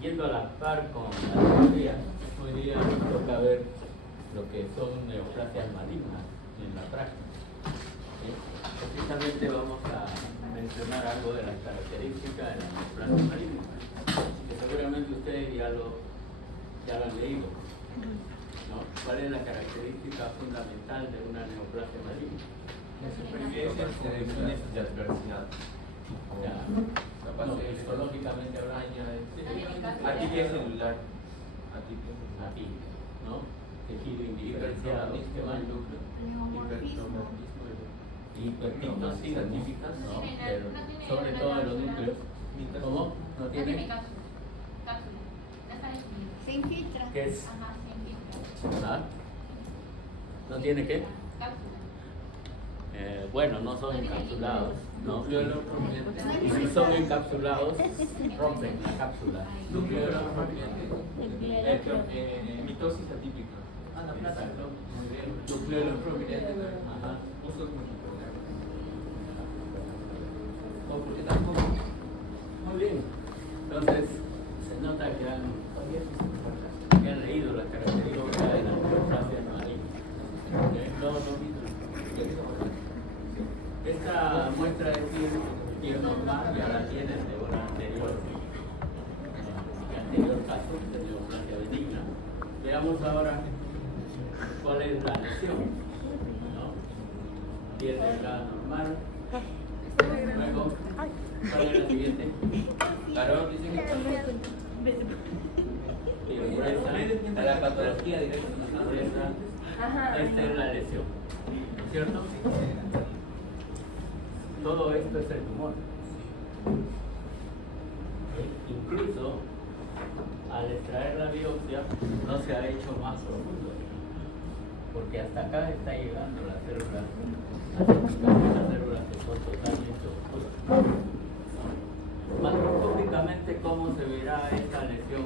yendo a la par con la teoría, hoy día nos toca ver lo que son neoplasias malignas en la práctica. Precisamente vamos a mencionar algo de las características de la neoplasia maligna, que seguramente ustedes ya lo han leído, ¿no? ¿Cuál es la característica fundamental de una neoplasia maligna? La supervivencia de condiciones de adversidad. Ya, no, histológicamente hablando, Atipia celular. atipia, ¿no? Tejido indiferenciado, esquema del núcleo, hiperpignosis atípicas, ¿no? Pero sobre todo de los núcleos. ¿Cómo? ¿No tiene? Se infiltra. ¿Qué es? Ajá, se infiltra. ¿Ah? ¿No tiene qué? Cápsula. Bueno, no son encapsulados, ¿no? Y si son encapsulados, rompen la cápsula. Mitosis atípica. Exacto, muy bien. Nucleolo prominente. Ajá. Usos multipolares. ¿O por qué tampoco? Muy bien. Entonces, se nota que han leído las características de la neoplasia maligna. Esta muestra de piel normal ya la tienen de una anterior caso de neoplasia benigna. Veamos ahora cuál es la lesión, ¿no? Piel delgada normal. Luego, ¿cuál es la siguiente? Carón, dice que piel gruesa, La patología directa. gruesa. Esta es la lesión, ¿cierto? Todo esto es el tumor. Incluso al extraer la biopsia no se ha hecho más profundo, porque hasta acá está llegando las células, las células que son totalmente oscuras. Macroscópicamente, ¿cómo se verá esta lesión?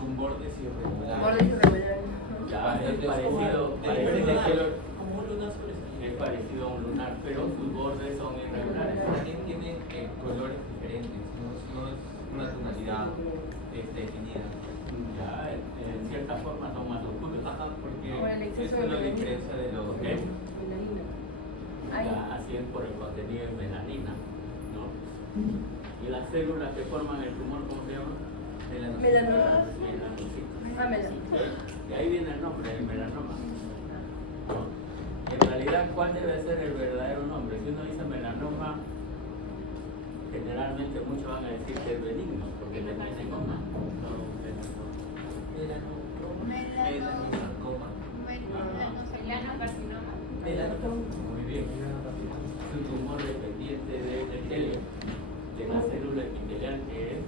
Con bordes irregulares. Bordes irregulares. Ya es parecido es parecido a un lunar, pero sus bordes son irregulares. También tiene colores diferentes, no es una tonalidad definida. Ya, en cierta forma son más oscuros. Ajá, porque Por el exceso eso de lo melanina. diferencia de los ¿Eh? Melanina. Ahí. Ya, así es por el contenido de melanina, ¿no? Y las células que forman el tumor, ¿cómo se llaman? Melanoma. Melanocitos. Ah, melanoma. De ahí viene el nombre, el melanoma, ¿no? En realidad, ¿cuál debe ser el verdadero nombre? Si uno dice melanoma, generalmente muchos van a decir que es benigno, porque termina con ma. Muy bien. Es un tumor dependiente del epitelio, de la célula epitelial, que es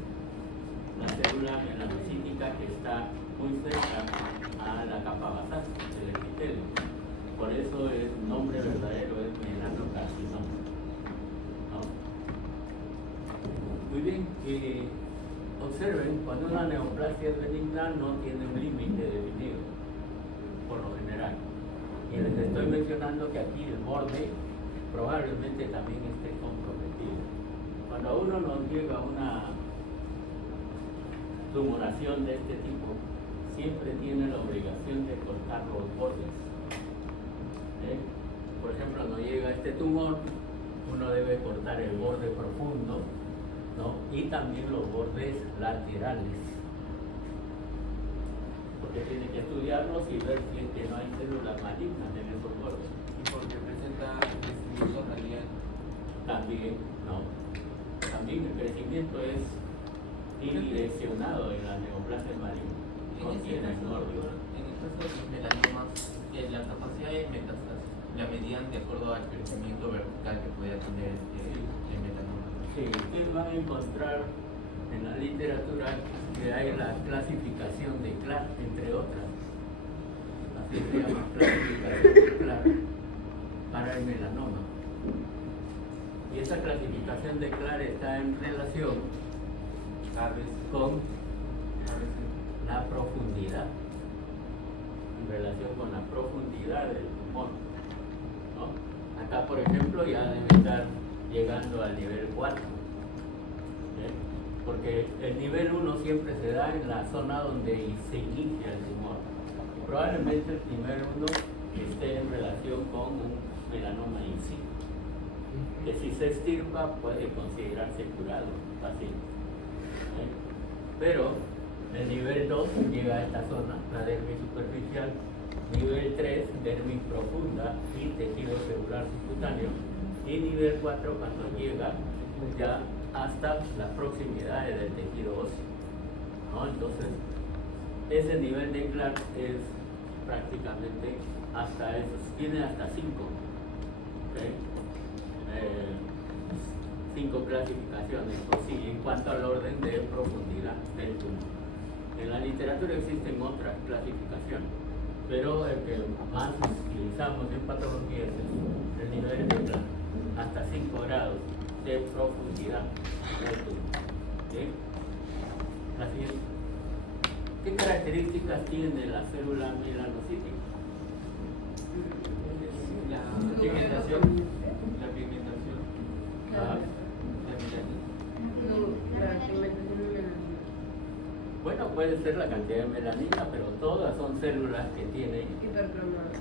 la célula melanocítica que está muy cerca a la capa basal del epitelio. Por eso el nombre verdadero es melanocarcinoma, ¿no? Muy bien, observen, cuando una neoplasia es benigna no tiene un límite definido, por lo general. Y les estoy mencionando que aquí el borde probablemente también esté comprometido. Cuando a uno nos llega una tumoración de este tipo, siempre tiene la obligación de cortar los bordes. Por ejemplo, no llega este tumor, uno debe cortar el borde profundo, ¿no? Y también los bordes laterales, porque tiene que estudiarlos y ver si es que no hay células malignas en esos bordes. Y porque presenta crecimiento radial. También, ¿no? También el crecimiento es indireccionado en la neoplasia maligna. No tiene orden. En el caso de los melanomas, la capacidad de metástasis la medían de acuerdo al crecimiento vertical que podía tener el melanoma. Sí, ustedes van a encontrar en la literatura que hay la clasificación de Clark, entre otras. Así se llama clasificación de Clark para el melanoma. Y esa clasificación de Clark está en relación con la profundidad, en relación con la profundidad del tumor, ¿no? Acá, por ejemplo, ya debe estar llegando al nivel 4. porque el nivel 1 siempre se da en la zona donde se inicia el tumor. Probablemente el nivel 1 esté en relación con un melanoma in situ, que si se extirpa puede considerarse curado fácil. Pero el nivel 2 llega a esta zona, la dermis superficial, nivel 3, dermis profunda y tejido celular subcutáneo, y nivel 4 cuando llega ya hasta las proximidades del tejido óseo, ¿no? Entonces, ese nivel de Clark es prácticamente hasta esos, tiene hasta 5, ¿okay? 5 clasificaciones, o sí, en cuanto al orden de profundidad del tumor. En la literatura existen otras clasificaciones, pero el que más utilizamos en patología es el nivel de Clark, hasta 5 grados de profundidad del tumor. ¿Sí? La siguiente. ¿Qué características tiene la célula melanocítica? La pigmentación. La pigmentación. Ah, La melanina. No, la pigmentación de melanina. bueno, puede ser la cantidad de melanina, pero todas son células que tienen Hipercromada.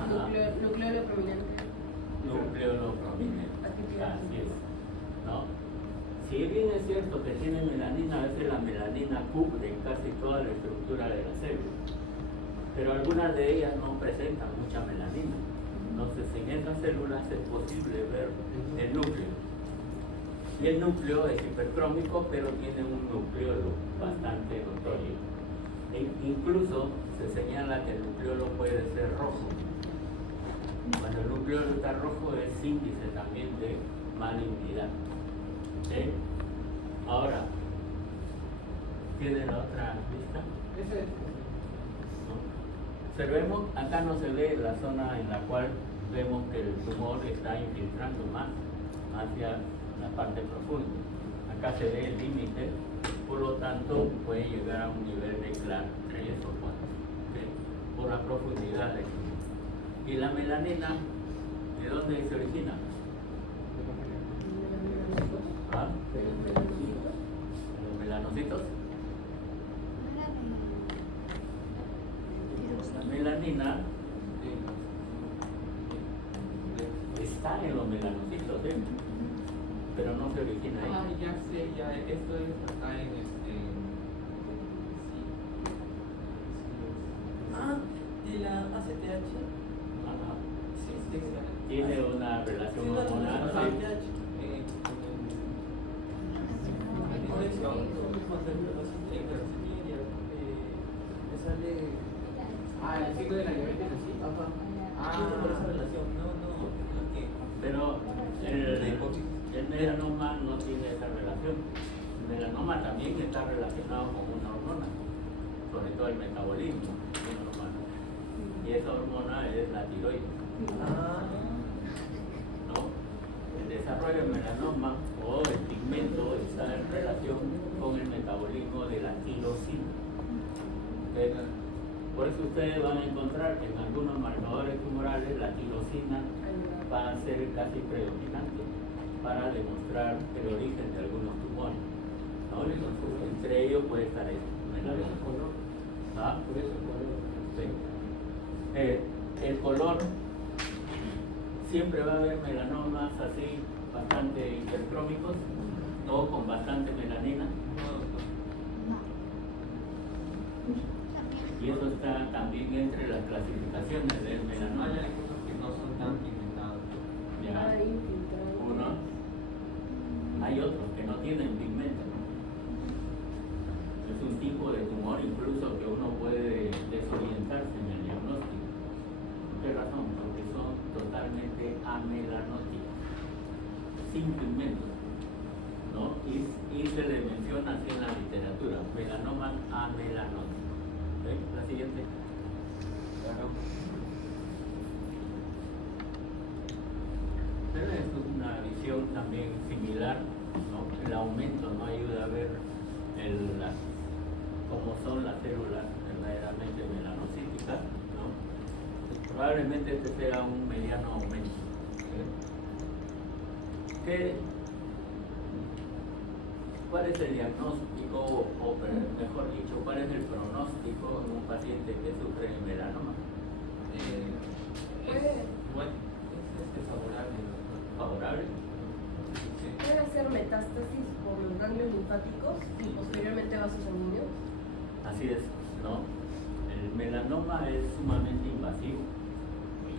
Ajá. Nucleolo prominente. núcleo no prominente. Así Así es, ¿no? Si bien es cierto que tiene melanina, a veces la melanina cubre casi toda la estructura de la célula, pero algunas de ellas no presentan mucha melanina. Entonces, en esas células es posible ver el núcleo. Y el núcleo es hipercrómico, pero tiene un nucleolo bastante notorio. Incluso se señala que el nucleolo puede ser rojo. Cuando el nucleolo está rojo es índice también de malignidad. ¿Sí? Ahora, ¿tiene la otra lista? ¿No? Observemos, acá no se ve la zona en la cual vemos que el tumor está infiltrando más hacia la parte profunda. Acá se ve el límite, por lo tanto puede llegar a un nivel de Clark 3 o 4, ¿sí? Por la profundidad del tumor. ¿Y la melanina, de dónde se origina? ¿Ah? ¿De los melanocitos? La melanina está en los melanocitos, ¿eh? Pero no se origina ahí. Ah, ya sé, ya, esto es acá en sí. Ah, de la ACTH. Ajá. Sí, sí, está. Tiene una relación Sí, hormonal, la sí. ACTH. Por eso, cuando lo hacen me sale. Ah, el ciclo de la diabetes, sí. Ajá. Ah, Por esa relación. no, es que Pero el melanoma no tiene esa relación. El melanoma también está relacionado con una hormona, sobre todo el metabolismo de una hormona. Y esa hormona es la tiroides, Ah, ¿no? El desarrollo del melanoma o el pigmento está en relación con el metabolismo de la tirosina. ¿Ok? Por eso ustedes van a encontrar que en algunos marcadores tumorales la tirosina va a ser casi predominante para demostrar el origen de algunos tumores, ¿no? Entonces, entre ellos puede estar el melanoma. ¿Ah? por eso el color. Sí. El color, siempre va a haber melanomas así, bastante hipercrómicos o con bastante melanina, y eso está también entre las clasificaciones del melanoma. Hay algunos que no son tan pigmentados. ¿Ya? Uno, hay otros que no tienen pigmento. Es un tipo de tumor incluso que uno puede desorientarse en el diagnóstico. ¿Por qué razón? Porque son totalmente amelanóticos, sin pigmento, ¿no? Y se le menciona así en la literatura, melanomas amelanóticos. ¿Okay? La siguiente. Pero esto es una visión también similar, ¿no? El aumento no ayuda a ver cómo son las células verdaderamente melanocíticas, ¿no? Probablemente este sea un mediano aumento. ¿Sí? ¿cuál es el diagnóstico, mejor dicho, cuál es el pronóstico en un paciente que sufre de melanoma? Bueno, es favorable, doctor. ¿Favorable? Sí. Puede hacer metástasis por los ganglios linfáticos y posteriormente vasos sanguíneos. Así es, ¿no? El melanoma es sumamente invasivo,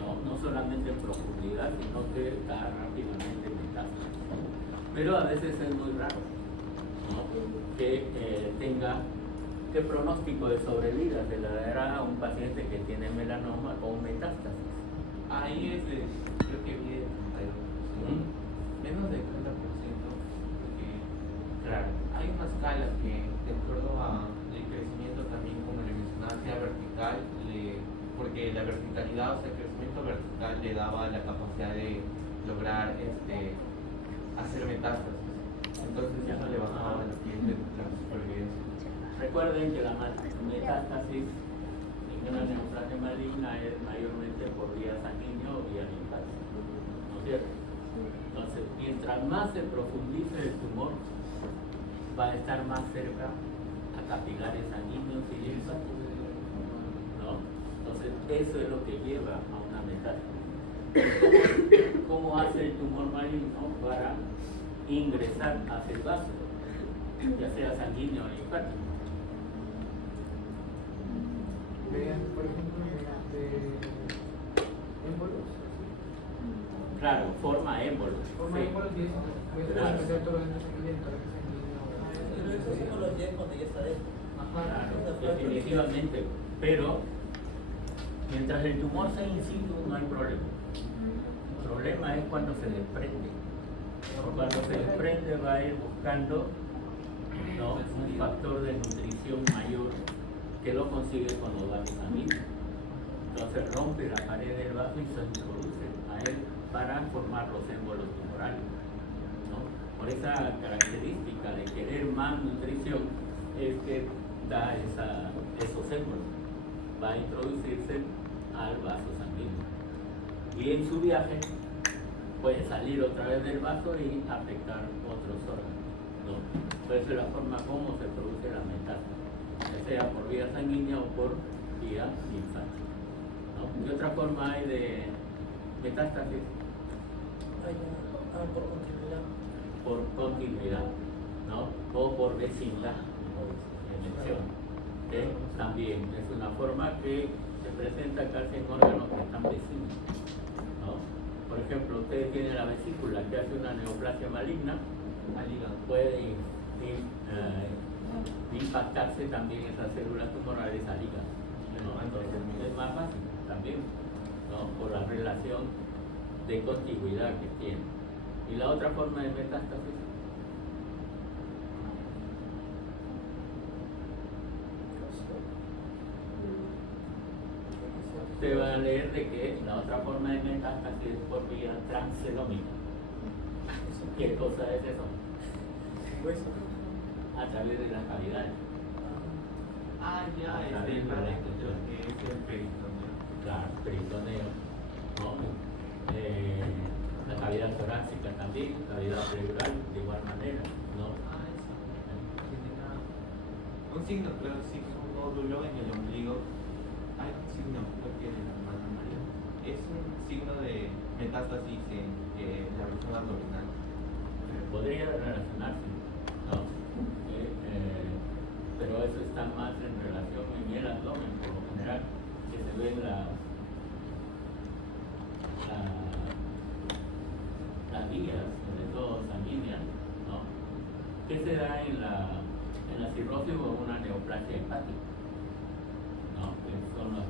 no solamente en profundidad, sino que da rápidamente metástasis. Pero a veces es muy raro, ¿no? Que tenga, ¿qué pronóstico de sobrevida se le dará a un paciente que tiene melanoma con metástasis? Ahí es de, creo que vi el 32%, menos del 30%, porque Claro. hay una escala que, de acuerdo al crecimiento también, como le mencionaba, sea vertical, porque la verticalidad, o sea, el crecimiento vertical le daba la capacidad de lograr hacer metástasis. Entonces eso le bajaba la piel de la supervivencia. Recuerden que la metástasis en una neoplasia maligna es mayormente por vía sanguínea o vía linfática, ¿no es cierto? Entonces, mientras más se profundice el tumor, va a estar más cerca a capilares sanguíneos y linfáticos, ¿no? Entonces, eso es lo que lleva a una metástasis. ¿Cómo hace el tumor maligno para ingresar hacia el vaso, ya sea sanguíneo o linfático? Por ejemplo, de émbolos, Claro, forma émbolo. forma Sí. émbolos y eso, pues Claro. puede ser todo el sanguíneo, para que Pero eso sí no lo llega cuando ya está dentro. Claro, definitivamente. Pero mientras el tumor sea in situ no hay problema. El problema es cuando se desprende. Cuando se desprende va a ir buscando, ¿no?, un factor de nutrición mayor que lo consigue con los vasos sanguíneos. Entonces rompe la pared del vaso y se introduce a él para formar los émbolos tumorales, ¿no? Por esa característica de querer más nutrición es que da esos émbolos. Va a introducirse al vaso sanguíneo. Y en su viaje puede salir otra vez del vaso y afectar otros órganos, ¿no? Entonces es la forma como se produce la metástasis, ya sea por vía sanguínea o por vía linfática, ¿no? ¿Qué otra forma hay de metástasis? Por continuidad. Por continuidad, ¿no? O por vecindad, elección. También es una forma que se presenta casi en órganos que están vecinos, ¿no? Por ejemplo, ustedes tienen la vesícula que hace una neoplasia maligna, Al hígado. puede impactarse también esas células tumorales al hígado, ¿no? Entonces es más fácil también, ¿no?, por la relación de contigüidad que tiene. Y la otra forma de metástasis, usted va a leer de que la otra forma de metástasis es por vía transcelómica. ¿Qué cosa es eso? Hueso. A través de las cavidades. Ah, ya, Ah, bien, creo correcto. que es el peritoneo. Claro, peritoneo, ¿no? La cavidad torácica también, cavidad pleural de igual manera, ¿no? Ah, eso. Genera un signo, creo, sí, un nódulo en el ombligo. Hay un signo, creo que de la hermana María. Es un signo de metástasis en la región abdominal. Podría relacionarse, ¿no? Pero eso está más en relación en el abdomen, por lo general, que se ve las vías, sobre todo sanguíneas, ¿no? ¿Qué se da en la cirrosis o una neoplasia hepática? ¿No? Que son los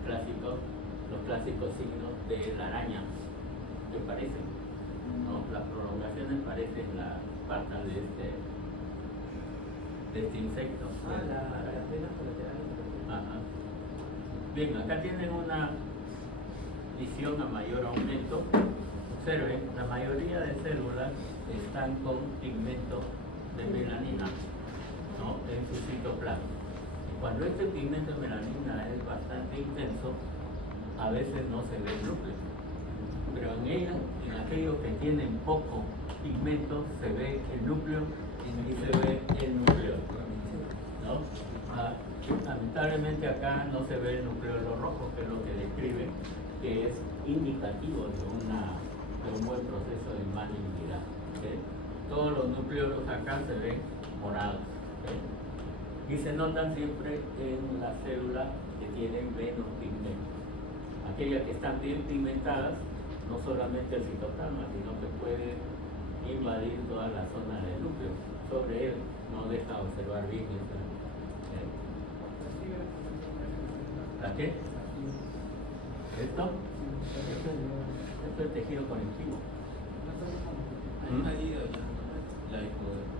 clásicos signos de la araña, que parecen, ¿no? Las prolongaciones parecen las patas de este insecto. Las venas colaterales. Ajá. Bien, acá tienen una visión a mayor aumento. Observen, la mayoría de células están con pigmento de melanina, ¿no?, en su citoplasma. Y cuando este pigmento de melanina es bastante intenso, a veces no se ve el núcleo. Pero en aquellos que tienen poco pigmento, se ve el núcleo y se ve el núcleo, ¿no? Lamentablemente acá no se ve el nucleolo rojo, que es lo que describe, que es indicativo de un buen proceso de malignidad. ¿Okay? Todos los núcleos acá se ven morados. ¿Okay? Y se notan siempre en las células que tienen menos pigmento. Aquellas que están bien pigmentadas, no solamente el citoplasma, sino que puede invadir toda la zona del núcleo. Sobre él no deja observar bien esa. ¿La qué? ¿Esto? Esto es tejido conectivo.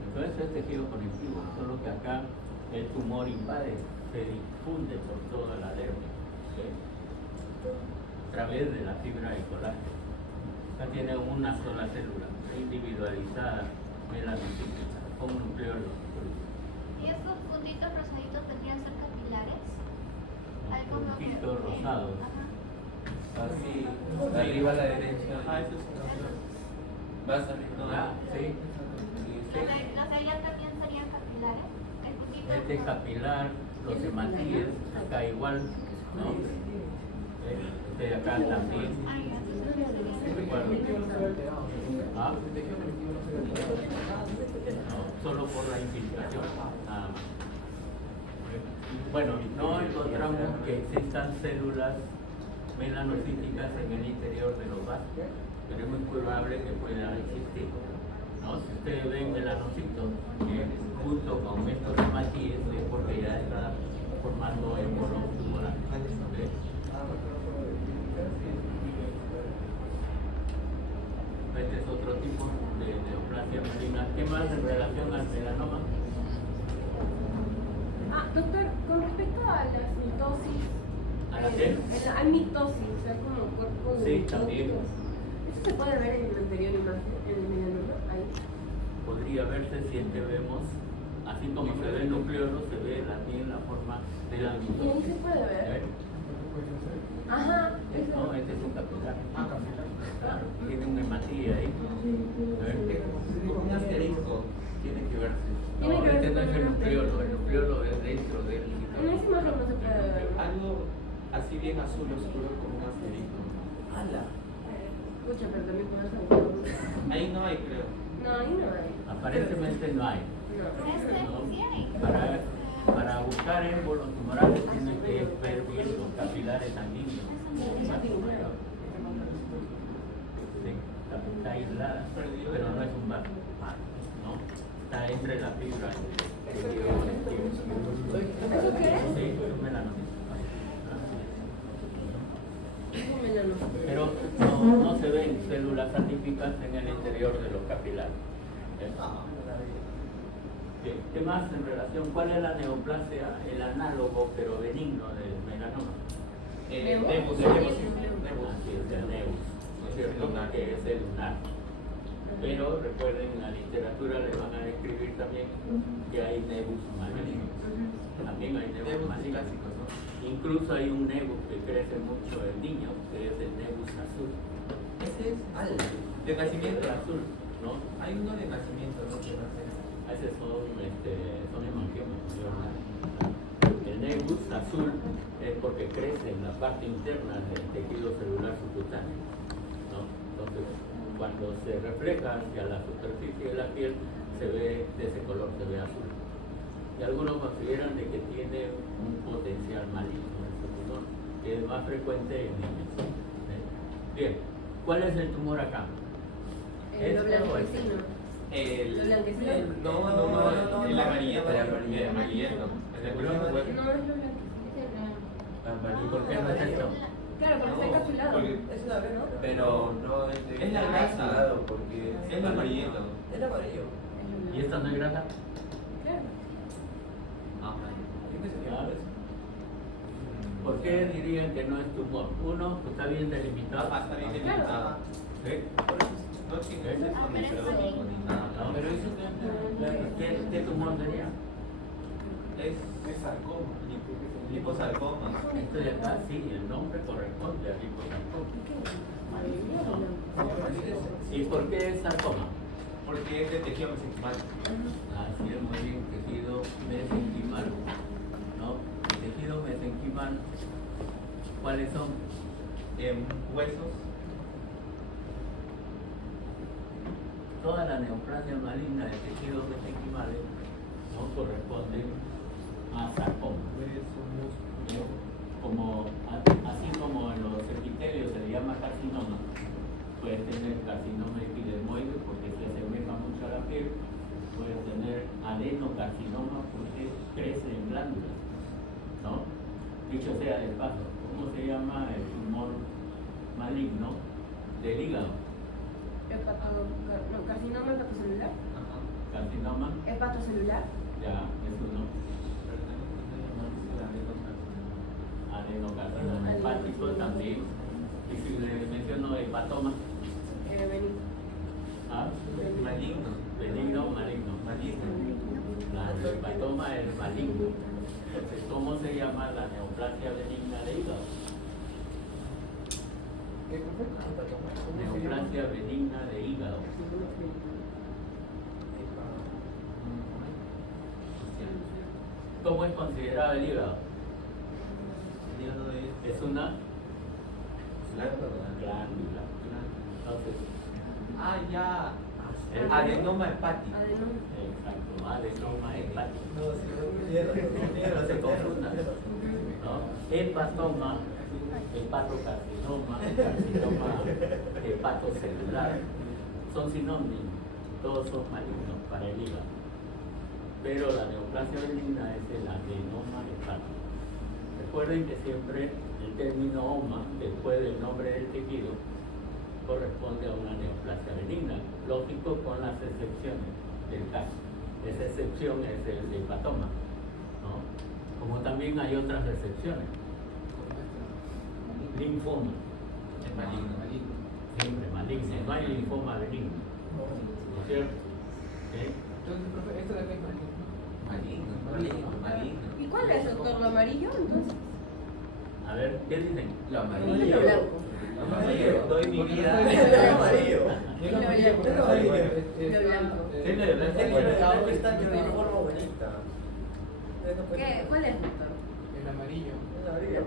Entonces es tejido conectivo, solo que acá el tumor invade, se difunde por toda la dermis, ¿okay? A través de la fibra de colágeno. Acá tiene una sola célula individualizada melanocítica con un nucleolo. ¿Y estos puntitos rosaditos tendrían que ser capilares? Algo como que- Puntitos rosados. Ajá. Así, arriba a la derecha. Eso es una Esos. Vas arriba. Ah, sí. Los de allá también serían capilares. El puntito Este es rojo. capilar, los hematíes, acá igual, ¿no? Este de acá también. Ah, ya, entonces sería- Igual. ¿Ah? No, solo por la infiltración, nada más. Bueno, no encontramos que existan células melanocíticas en el interior de los vasos, pero es muy probable que puedan existir. ¿No? Si ustedes ven melanocitos junto con estos hematíes, es porque ya está formando émbolos tumorales. ¿Ok? Este es otro tipo de neoplasia maligna. ¿Qué más en relación al melanoma? Doctor, con respecto a las mitosis, ¿A la qué? hay mitosis, o sea, como cuerpos de Sí, mitosis. también. ¿Eso se puede ver en el anterior imagen, en el melanoma? Ahí. Podría verse si es que vemos, así como se ve el nucleolo, se ve también la forma de la Y ahí mitosis. se puede ver. ¿Eh? Ajá, eso. No, este es un capilar. Claro, tiene un hematía ahí. ¿Eh? Un asterisco tiene que verse. Tiene No, que ver este no con es el el nucleolo es dentro del En esa imagen no se puede ver. Algo así bien azul oscuro con un asterisco. ¡Hala! Escucha, pero también puede ser. Ahí no hay, creo. No, ahí no hay. Aparentemente no hay. No. Sí hay. Para buscar émbolos tumorales tienen que ver bien los capilares sanguíneos. Sí, está aislada, pero no es un vaso, ¿no? Está entre la fibra. ¿Eso qué es? Sí, es un melanoma. Es un melanoma. Pero no se ven células atípicas en el interior de los capilares. ¿Qué más en relación? ¿Cuál es la neoplasia, el análogo pero benigno del melanoma? Nebus. Así es, el nebus, ¿no es cierto? Que es el lunar. Pero recuerden, en la literatura le van a describir también que hay nebus malignos. También hay nebus Nebus malignos. clásicos, ¿no? Incluso hay un nebus que crece mucho en niños, que es el nebus azul. Ese es de nacimiento. Azul, ¿no? Hay uno de nacimiento, ¿no? Que nace. Ese son hemangiomas. El nebus azul es porque crece en la parte interna del tejido celular subcutáneo, ¿no? Entonces, cuando se refleja hacia la superficie de la piel, se ve de ese color, se ve azul. Y algunos consideran de que tiene un potencial maligno ese tumor, que es más frecuente en niños. Bien, ¿cuál es el tumor acá? Lo blanquecino. El... Lo blanquecino. No, el amarillento. El amarillento. El ¿Seguro? No, amarillento. es lo blanquecino. ¿Y por qué no es esto? Claro, porque está encapsulado. porque- Es una vez, ¿no? Pero no es de Es la grasa. porque Es el amarillento. Era amarillo. ¿Y esta no es grasa? Claro. Ajá. Yo pensé que era eso. ¿Por qué dirían que no es tumor? Uno, pues está bien delimitado. Ah, está bien delimitado. ¿Sí? No tiene exceso Ah, ni pero es pseudo maligno. ni nada. ¿No? Pero eso ¿Qué tumor sería? Es sarcoma. liposarcoma. Esto de acá, sí, el nombre corresponde a liposarcoma. ¿No? ¿Y por qué es sarcoma? porque es de tejido mesenquimal. Así es, muy bien, tejido mesenquimal, ¿no? El tejido mesenquimal, ¿cuáles son? Huesos. Toda la neoplasia maligna de tejidos mesenquimales no corresponden a sarcoma. Así como en los epitelios se le llama carcinoma, puedes tener carcinoma epidermoide porque se asemeja mucho a la piel, puedes tener adenocarcinoma porque crece en glándulas, ¿no? Dicho sea de paso, ¿cómo se llama el tumor maligno del hígado? Carcinoma hepatocelular. Ajá. Carcinoma, Hepatocelular. ya, es uno. Adenocarcinoma hepático también. Y si le menciono hepatoma, Benigno. ¿ah? Maligno. Benigno o maligno. El hepatoma es maligno. Entonces, ¿cómo se llama la neoplasia benigna de hígado? Neoplasia benigna de hígado. ¿Cómo es considerado el hígado? El hígado Es una glándula. glándula. Entonces, Ah, ya. Adenoma hepático. Adenoma. exacto, adenoma hepático. No, si no Se confundan, ¿no? Hepatoma, hepatocarcinoma, carcinoma hepatocelular, son sinónimos, todos son malignos para el hígado. Pero la neoplasia benigna es el adenoma hepático. Recuerden que siempre el término oma, después del nombre del tejido, corresponde a una neoplasia benigna, lógico con las excepciones del caso. Esa excepción es el hepatoma, ¿no? Como también hay otras excepciones. Linfoma, Es maligno. siempre maligno, no hay linfoma benigno, ¿no es cierto? ¿Eh? Entonces, profe, esto de acá es maligno. Maligno. ¿Y cuál es, doctor? ¿Lo amarillo entonces? A ver, ¿qué dicen? Lo ¿O amarillo. lo blanco? Amarillo. Doy mi vida. Amarillo. Lo blanco. Lo blanco. ¿Qué le ves? Está en una forma bonita. ¿Qué? ¿Cuál es, doctor? El amarillo. Es amarillo.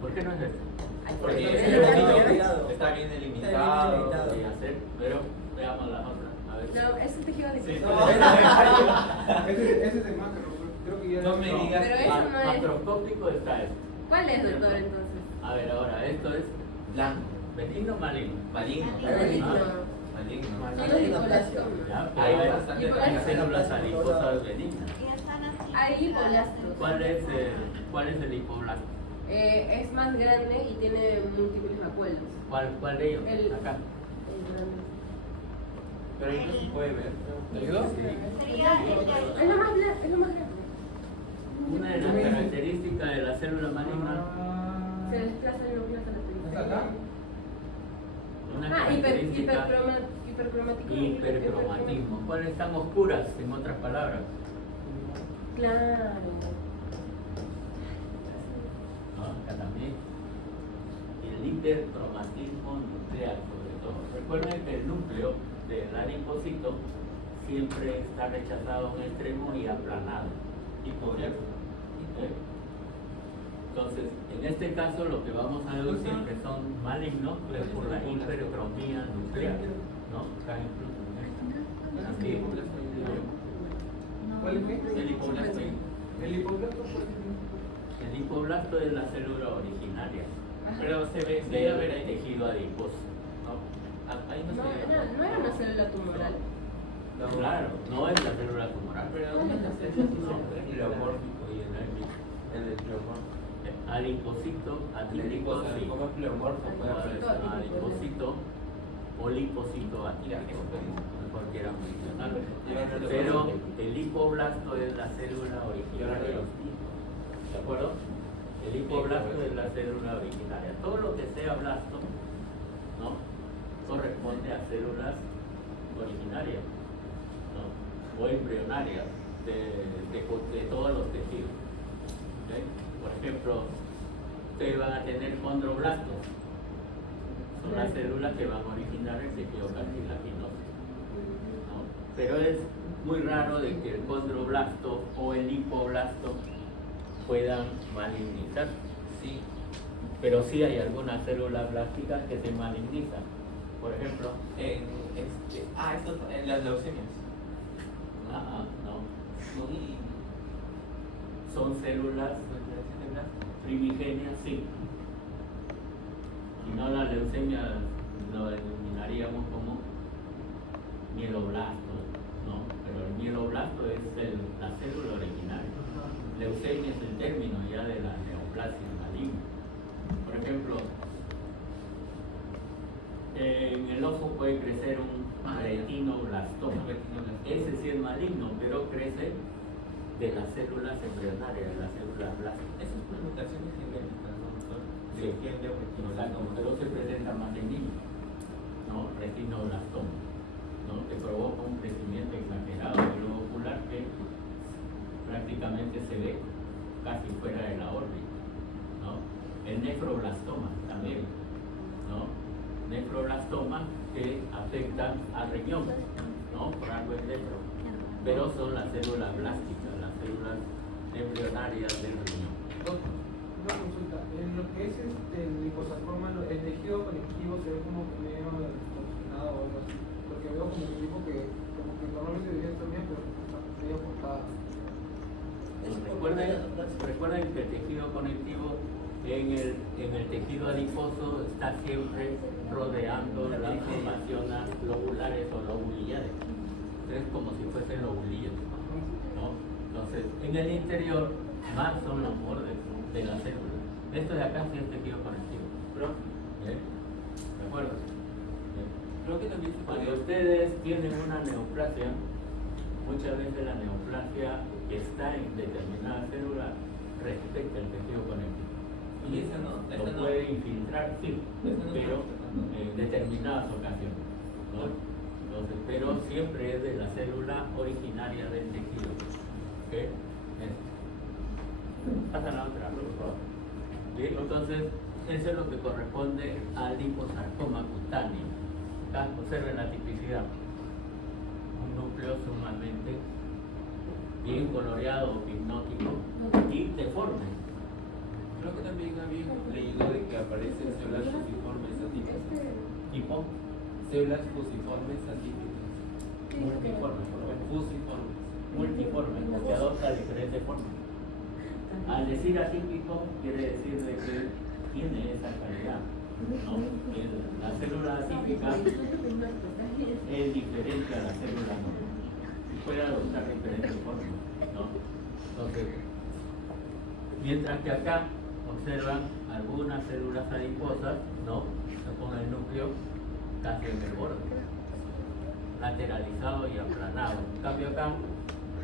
¿Por qué no es esto? Porque Está ese bien amarillo delimitado. está bien Está delimitado. bien delimitado. Sí, hacer, pero veamos las otras. A ver. No, es un tejido de Sí. No, ese es el macro. Creo que ya. No me digas. Pero eso no es. Macroscópico está esto. ¿Cuál es, doctor, entonces? A ver, ahora, esto es Blanco. benigno o maligno. Maligno. Maligno. Maligno. Solo lipoblastoma. Ya, Hay pero hay bastante células adiposas benignas. Y están así. Hay hipoblastos. ¿Cuál es el hipoblasto? Es más grande y tiene múltiples vacuolos. ¿Cuál de ellos? El- Acá. El grande. Pero ahí no se puede ver. ¿Te ayudó? Sería el de Es lo más grande. Es lo más grande. Una de las características de la célula maligna, Se desplaza en una característica. ¿Hasta acá? una Ah, característica hipercromático. hipercromatismo. ¿Cuáles están oscuras, en otras palabras? Claro. ¿No? Acá también. El hipercromatismo nuclear, sobre todo. Recuerden que el núcleo del adipocito siempre está rechazado a un extremo y aplanado. ¿Cierto? ¿Eh? Entonces, en este caso lo que vamos a deducir que son malignos pues, por la hipercromía nuclear, ¿no? Aquí, ¿Cuál es qué? el hipoblasto. El hipoblasto. El hipoblasto es la célula originaria Pero se ve, se debe ver del ahí. tejido adiposo. Ahí no No, se ve. no era una célula tumoral. No. Claro, no es la célula tumoral. Pero ¿dónde está el Pleomórfico y enérgico. El del pleomorfo. Adipocito, atípico, sí. ¿Cómo es pleomorfo? Adipocito o lipocito Ya, atípico, eso te dice. cualquiera mencionarlo. Ya. Pero el hipoblasto es la célula originaria. ¿De acuerdo? El hipoblasto es la célula originaria. Todo lo que sea blasto, ¿no? Corresponde a células originarias, ¿no? O embrionarias de todos los tejidos. ¿Ok? Por ejemplo, ustedes van a tener condroblastos. Son las células que van a originar el tejido cartilaginoso. Pero es muy raro de que el condroblasto o el lipoblasto puedan malignizar. Sí. Pero sí hay algunas células blásticas que se malignizan. Por ejemplo, Estos, en las leucemias. no, Sí. son células primigenias, sí. Si no, la leucemia lo denominaríamos como mieloblasto, ¿no? Pero el mieloblasto es la célula original. Leucemia es el término ya de la neoplasia maligna. Por ejemplo, en el ojo puede crecer un retinoblastoma. Ese sí es maligno, pero crece de las células embrionarias, de las células blásticas. Esas presentaciones genéticas, ¿no, doctor? Sí, exacto, pero se presenta más en niños, ¿no? Retinoblastoma, ¿no? Que provoca un crecimiento exagerado del globo ocular que prácticamente se ve casi fuera de la órbita, ¿no? El nefroblastoma también, ¿no? Nefroblastoma que afecta al riñón, ¿no? Por algo es nefro, pero son las células blásticas, las células embrionarias del riñón. Una consulta, en lo que es el liposarcoma, el tejido conectivo se ve como que medio distorsionado o algo así, porque veo como que tipo que como que normalmente debería estar bien, pero está medio cortada. Recuerden que el tejido conectivo en el tejido adiposo está siempre rodeando las formaciones lobulares o lobulillares. Es como si fuesen lobulillos, ¿no? Entonces, en el interior más son los bordes de la célula. Esto de acá sí es tejido conectivo. ¿De acuerdo? Creo que también se Cuando podría. ustedes tienen una neoplasia, muchas veces la neoplasia que está en determinada célula respecta el tejido conectivo. Y esa no, Lo esa no. puede infiltrar, sí, Esa no pero está en determinadas ocasiones, ¿no? Entonces, pero siempre es de la célula originaria del tejido. ¿Ok? Pasa la otra, por favor. Bien, entonces, eso es lo que corresponde al liposarcoma cutáneo. Acá observen la tipicidad. Un núcleo sumamente bien coloreado, hipnótico y deforme. Creo que también había leído de que aparecen células fusiformes atípicas. Tipo Células fusiformes atípicas. multiforme, por lo menos. Fusiformes. Multiforme, porque adopta diferentes formas. Al decir atípico, quiere decir de que tiene esa calidad, ¿no? Que la célula atípica es diferente a la célula normal y puede adoptar diferentes formas, ¿no? Entonces, mientras que acá observan algunas células adiposas, ¿no? Se pone el núcleo casi en el borde, lateralizado y aplanado. En cambio acá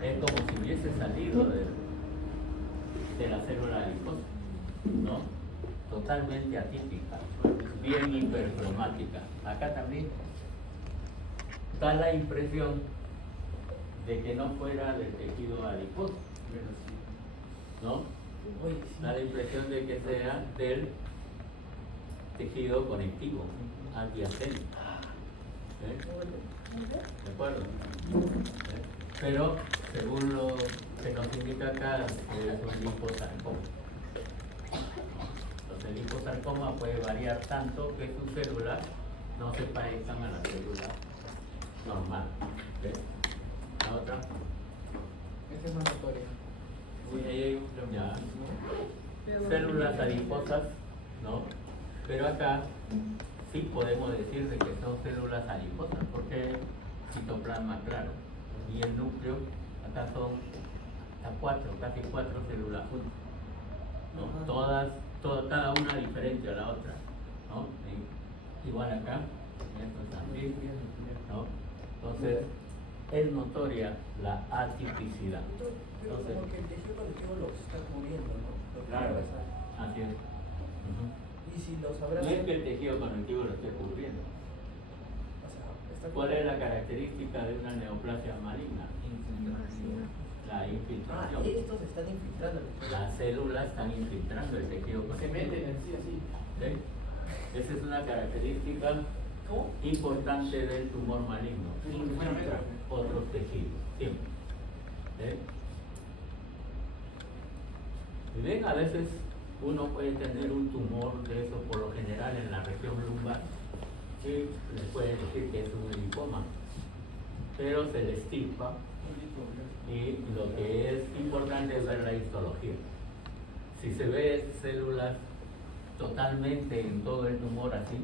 es como si hubiese salido de la célula adiposa, ¿no? Totalmente atípica, bien hipercromática. Acá también da la impresión de que no fuera del tejido adiposo, ¿no? Da la impresión de que sea del tejido conectivo, adyacente. ¿De acuerdo? Pero según lo que nos indica acá, es un liposarcoma. Entonces el liposarcoma puede variar tanto que sus células no se parezcan a la célula normal. ¿Ves? La otra. Esa es más notoria. Uy, ahí hay un Ya. Pero- Células adiposas, ¿no? Pero acá sí podemos decir de que son células adiposas, porque citoplasma claro. Y el núcleo, acá son casi cuatro células juntas, ¿no? Cada una diferente a la otra, ¿no? Igual acá, esto también, ¿no? Entonces, es notoria la atipicidad. Pero Entonces, como que el tejido conectivo los está cubriendo, ¿no? Lo que claro, pasa. así es. Ujú. Y si los No abrazan, es que el tejido conectivo lo esté cubriendo. o sea, está ¿Cuál es la característica de una neoplasia maligna? La Ah, infiltración. estos están infiltrando el tejido. Las células están infiltrando el tejido Se conectivo. meten en sí así. ¿Sí? Esa es una característica ¿Cómo? importante del tumor maligno. Infiltra otros tejidos, siempre. ¿Eh? Y ven, a veces uno puede tener un tumor de eso, por lo general en la región lumbar, y le puede decir que es un linfoma, pero se le extirpa, y lo que es importante es ver la histología. Si se ve células totalmente en todo el tumor así,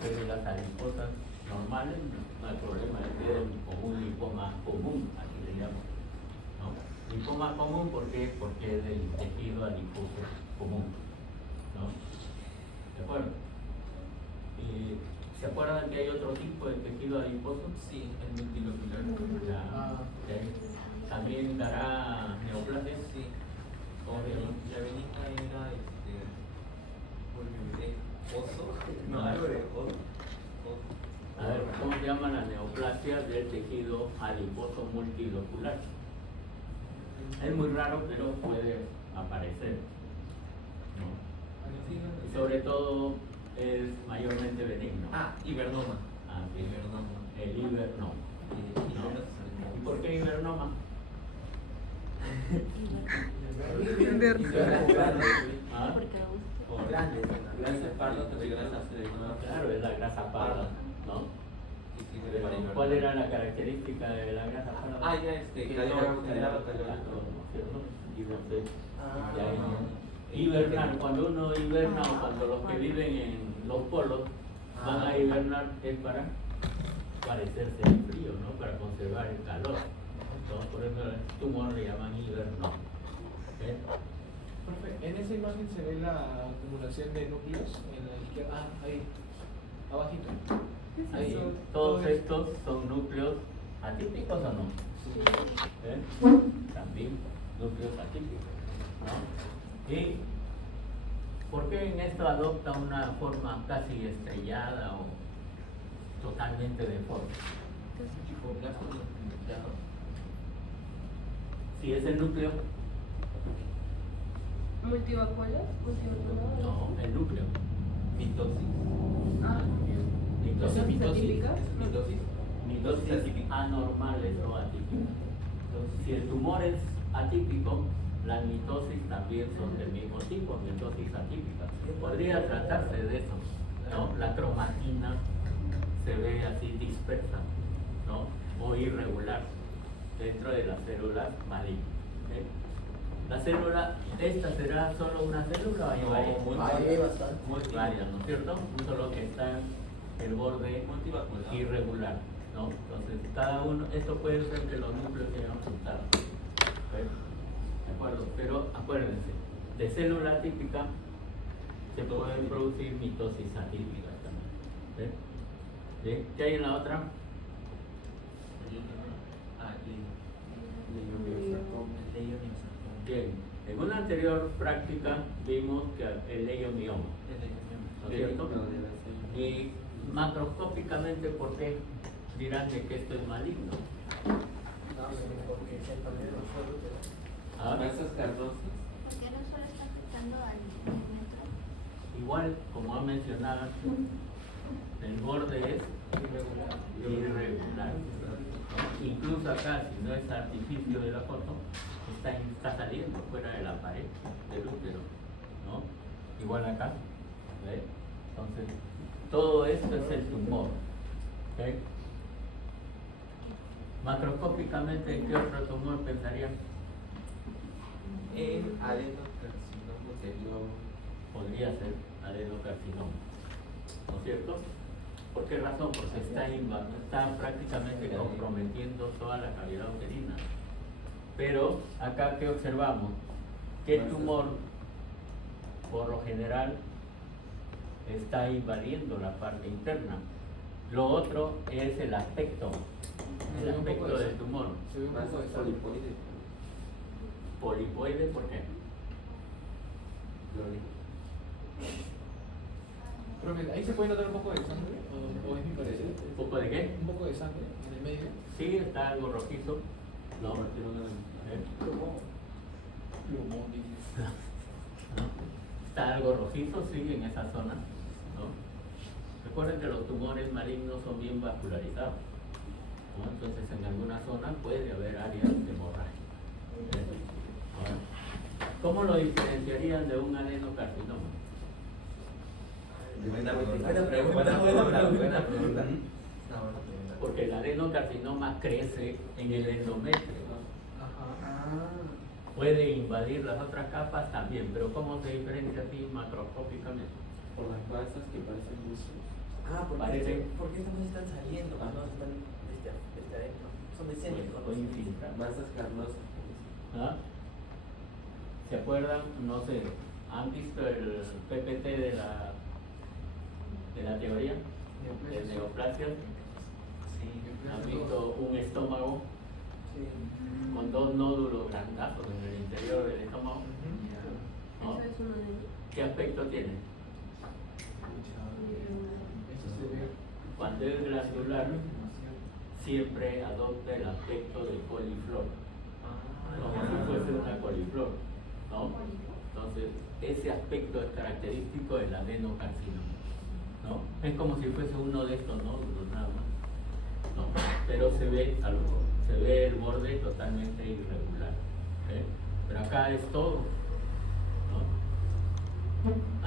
células adiposas normales, no hay problema, es como un linfoma común, así le llaman, ¿no? Linfoma común, ¿por qué? Porque es del tejido adiposo común, ¿no? ¿De acuerdo? Y ¿se acuerdan que hay otro tipo de tejido adiposo? Sí, el multilocular. Ya, ok. También dará neoplasia. Sí. La venita era de oso. No, algo de oso. A ver, ¿cómo se llama la neoplasia del tejido adiposo multilocular? Es muy raro, pero puede aparecer, ¿no? Y sobre todo es mayormente benigno. Hibernoma. Ah, sí. Hibernoma. El hibernoma. ¿Y por qué hibernoma? ¿Ah? Por grasa parda, de grasa Claro, es la grasa parda, ¿no? Pero, ¿cuál era la característica de la grasa parda? Calor, ¿cierto? Y entonces, ya hibernar, cuando uno hiberna o cuando los que viven en los polos van a hibernar es para parecerse el frío, ¿no? Para conservar el calor. Entonces, por eso el tumor le llaman hiberno. ¿Okay? Profe, en esa imagen se ve la acumulación de núcleos en la izquierda. Ahí, abajito. Ahí. Todos estos son núcleos atípicos o no? ¿Eh? También núcleos atípicos, ¿no? ¿Y por qué en esto adopta una forma casi estrellada o totalmente deforme? Si es el núcleo, ¿Multivacuolas? no, el núcleo. Mitosis. Ah, Mitosis, ¿Atípicas? Mitosis. mitosis anormales o atípicas. Si el tumor es atípico, las mitosis también son del mismo tipo, mitosis atípicas. Podría tratarse de eso, ¿no? La cromatina se ve así dispersa, ¿no? O irregular dentro de las células malignas. ¿Okay? La célula, ¿esta será solo una célula o hay varias? Varias, ¿no es cierto? Solo que está el borde irregular, ¿no? Entonces, cada uno, esto puede ser de los núcleos que hemos juntado. ¿Okay? ¿De acuerdo? Pero acuérdense, de célula atípica se pueden producir mitosis atípicas también. ¿Sí? ¿Sí? ¿Qué hay en la otra? Bien, en una anterior práctica vimos que el leiomioma, ¿no es cierto? Y macroscópicamente, ¿por qué dirán de que esto es maligno? ¿Ah? Masas cardosas. Porque no solo está afectando al movimiento. Igual, como ha mencionado, el borde es irregular. Incluso acá, si no es artificio de la foto, está saliendo fuera de la pared del útero, ¿no? Igual acá, ¿ves? Entonces, todo esto es el tumor, ¿ok? Macroscópicamente, ¿en qué otro tumor pensarían? En adenocarcinoma anterior. Podría ser adenocarcinoma, ¿no es cierto? ¿Por qué razón? Porque está prácticamente comprometiendo toda la cavidad uterina. Pero acá, ¿qué observamos? Que el tumor, por lo general, está invadiendo la parte interna. Lo otro es el aspecto del tumor. Se ve un poco de sangre. Polipoide, ¿por qué? Profe, ¿ahí se puede notar un poco de sangre? ¿O es mi parecer? ¿Un poco de qué? Un poco de sangre en el medio. Sí, está algo rojizo. No. ¿Eh? Plumón, dices. ¿No? Está algo rojizo, sí, en esa zona, ¿no? Recuerden que los tumores malignos son bien vascularizados, ¿no? Entonces en algunas zonas puede haber áreas de hemorragia. Ahora, ¿cómo lo diferenciarían de un adenocarcinoma? Buena pregunta. Buena pregunta. Porque el adenocarcinoma crece en el endometrio. Puede invadir las otras capas también, pero ¿cómo se diferencia así macroscópicamente? Por las masas que parecen luces. Parece- porque estas masas están saliendo, no están desde adentro. Son descendentes. Pues, infiltradas. Masas carnosas. ¿Ah? ¿Se acuerdan? No sé, ¿han visto el PPT de la teoría de neoplasia? Sí. ¿Han visto un estómago con dos nódulos grandazos en el interior del estómago? ¿No? Eso es uno de ellos. ¿Qué aspecto tiene? Eso se ve. Cuando es glandular, siempre adopta el aspecto de coliflor, como si fuese una coliflor, ¿no? Entonces, ese aspecto es característico del adenocarcinoma, ¿no? Es como si fuese uno de estos nódulos nada más, ¿no? Pero se ve el borde totalmente irregular, ¿eh? Pero acá es todo, ¿no?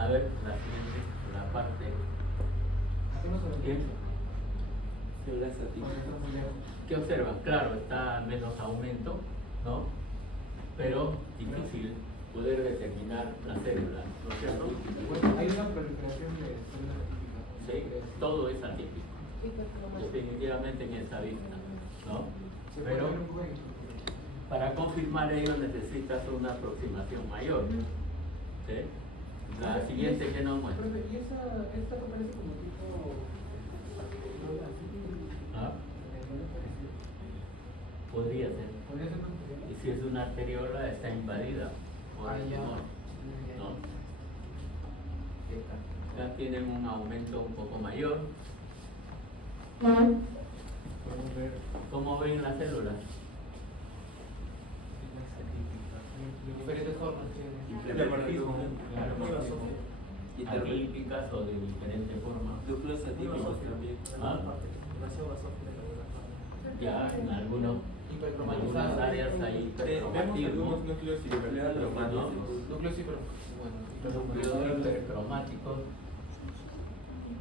A ver, la siguiente, la parte. Aquí no se ve. ¿Quién? Células atípicas. ¿Qué observan? Claro, está menos aumento, ¿no? Pero difícil poder determinar la célula, ¿no es cierto? Bueno, hay una proliferación de células atípicas. Sí, todo es atípico, Hipercromático. definitivamente en esta vista, ¿no? Se puede Pero ver un juego. para confirmar ello necesitas una aproximación mayor, ¿sí? La siguiente que nos muestra. Profe, ¿y esta no parece como tipo... ¿Ah? Podría ser. Podría ser como... Y si es una arteriola, está invadida por el tumor, ¿no? Ya tienen un aumento un poco mayor. ¿Cómo ven las células? Diferentes formas. Atípicas o de diferente forma. Núcleos atípicos también. ¿Ah? Ya en algunas áreas hay Vemos hipercromatismo, algunos núcleos hipercromáticos. Núcleos núcleos hipercromáticos,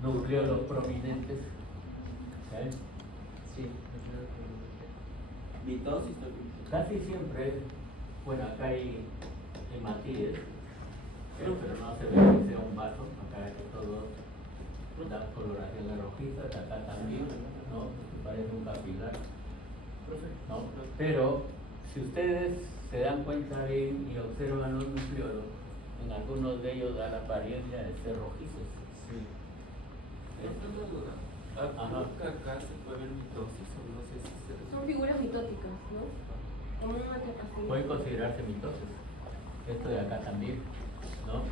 núcleos prominentes, ¿sabes? Sí. Mitosis también. Casi siempre, bueno, acá hay hematíes, pero no se ve que sea un vaso, acá hay todo da coloración de rojiza, acá también, ¿no? Parece un capilar, ¿no? Pero si ustedes se dan cuenta bien y observan los núcleos, en algunos de ellos da la apariencia de ser rojizos. Sí. ¿Eh? Tengo una duda. Ajá. Acá se puede ver mitosis o no sé si se... Son figuras mitóticas, ¿no? Como una así. Puede considerarse mitosis. Esto de acá también, ¿no?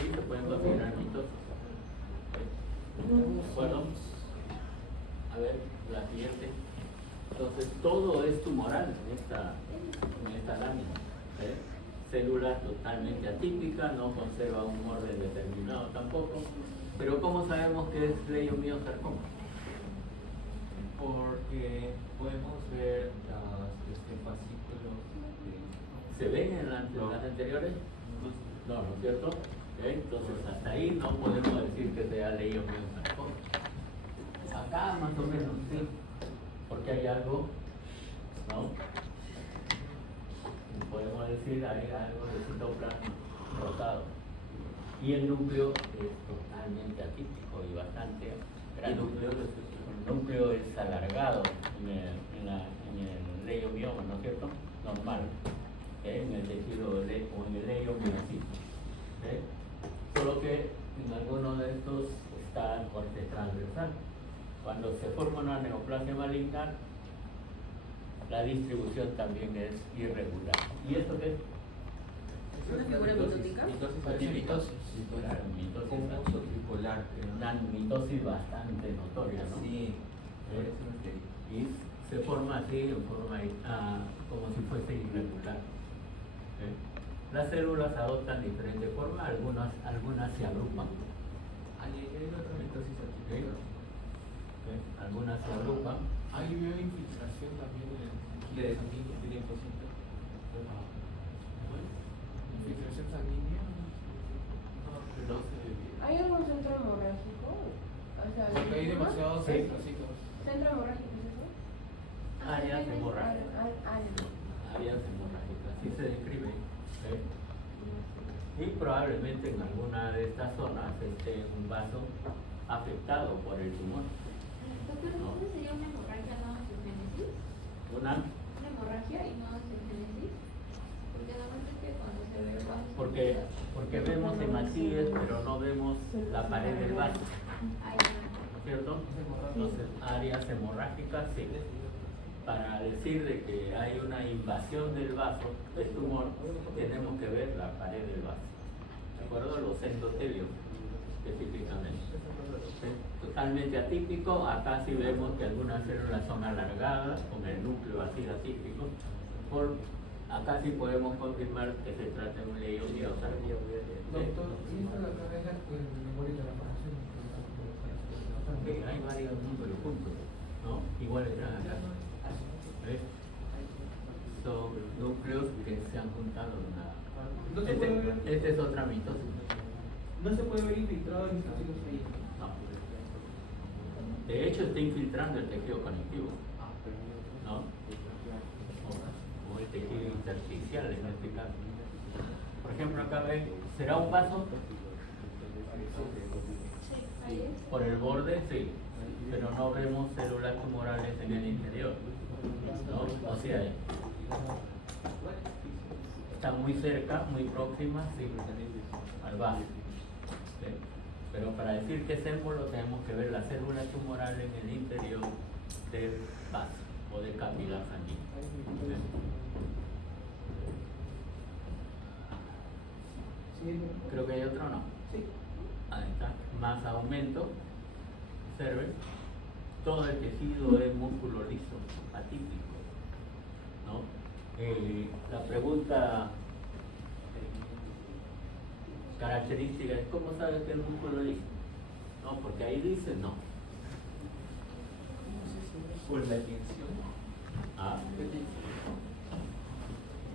Sí, se pueden considerar mitosis. Bueno, a ver, la siguiente. Entonces, todo es tumoral en esta lámina. Células totalmente atípicas, no conserva un orden determinado tampoco. Pero ¿cómo sabemos que es leiomiosarcoma? Porque podemos ver los fascículos ¿Se ven en las anteriores? No, ¿no es cierto? Entonces, hasta ahí no podemos decir que sea leiomiosarcoma. Acá más o menos, sí, porque hay algo, ¿no? Podemos decir hay algo de citoplasma rotado. Y el núcleo es totalmente atípico y bastante grande. El núcleo es alargado en el leiomioma, ¿no es cierto? Normal, en el tejido o en el leiomiocito. Solo que en algunos de estos está el corte transversal. Cuando se forma una neoplasia maligna, la distribución también es irregular. ¿Y esto qué es? ¿Una figura mitótica? Mitosis atípica. Claro, mitosis Con un uso atípica. tripolar, creo. Una mitosis bastante notoria, ¿no? Sí. Y se forma así, en forma como si fuese irregular. Las células adoptan diferentes formas, algunas se agrupan. hay otra mitosis atípica. Algunas se agrupan. Ahí veo infiltración también en el De sanguíneo. linfocitos. Infiltración sanguínea. No. ¿Hay algún centro hemorrágico? O sea, Porque hay demasiados Sí. centrocitos. ¿Centro hemorrágico es eso? Áreas hemorrágicas. Áreas. Áreas hemorrágicas, así se describe. Y probablemente en alguna de estas zonas esté un vaso afectado por el tumor. Doctor, ¿entonces sería una hemorragia no osteogénesis? Una, ¿Una hemorragia y no osteogénesis? Porque normalmente cuando se ve el vaso... porque vemos hematíes, pero no vemos la pared del vaso, Ahí ¿no es cierto? Entonces, áreas hemorrágicas, sí. Para decir de que hay una invasión del vaso, del tumor, tenemos que ver la pared del vaso. ¿De acuerdo? Los endotelios, específicamente. ¿Sí? Totalmente atípico, acá sí vemos que algunas células son alargadas, con el núcleo así atípico. Acá sí podemos confirmar que se trata de un leiomyosarcoma. Doctor, ¿y esta de acá es la memoria de la formación? Sí, hay varios números juntos, ¿no? Igual están acá. ¿Ves? Son núcleos que se han juntado en una... No se puede ver. Esta es otra mitosis. No se puede ver infiltrado en linfocitos ahí. No. De hecho, está infiltrando el tejido conectivo, ¿no? O el tejido intersticial en este caso. Por ejemplo, acá ven, ¿será un vaso? Sí, ahí es. Por el borde, sí, pero no vemos células tumorales en el interior, ¿no? O sea, está muy cerca, muy próxima, sí, al vaso. ¿Sí? Pero para decir que es émbolo tenemos que ver la célula tumoral en el interior del vaso o del capilar sanguíneo. Sí. Creo que hay otro, ¿no? Sí. Ahí está, más aumento, observen, todo el tejido es músculo liso, atípico, ¿no? La pregunta característica es, ¿cómo sabes que es músculo liso? No, porque ahí dice no. Por la tensión. Ah,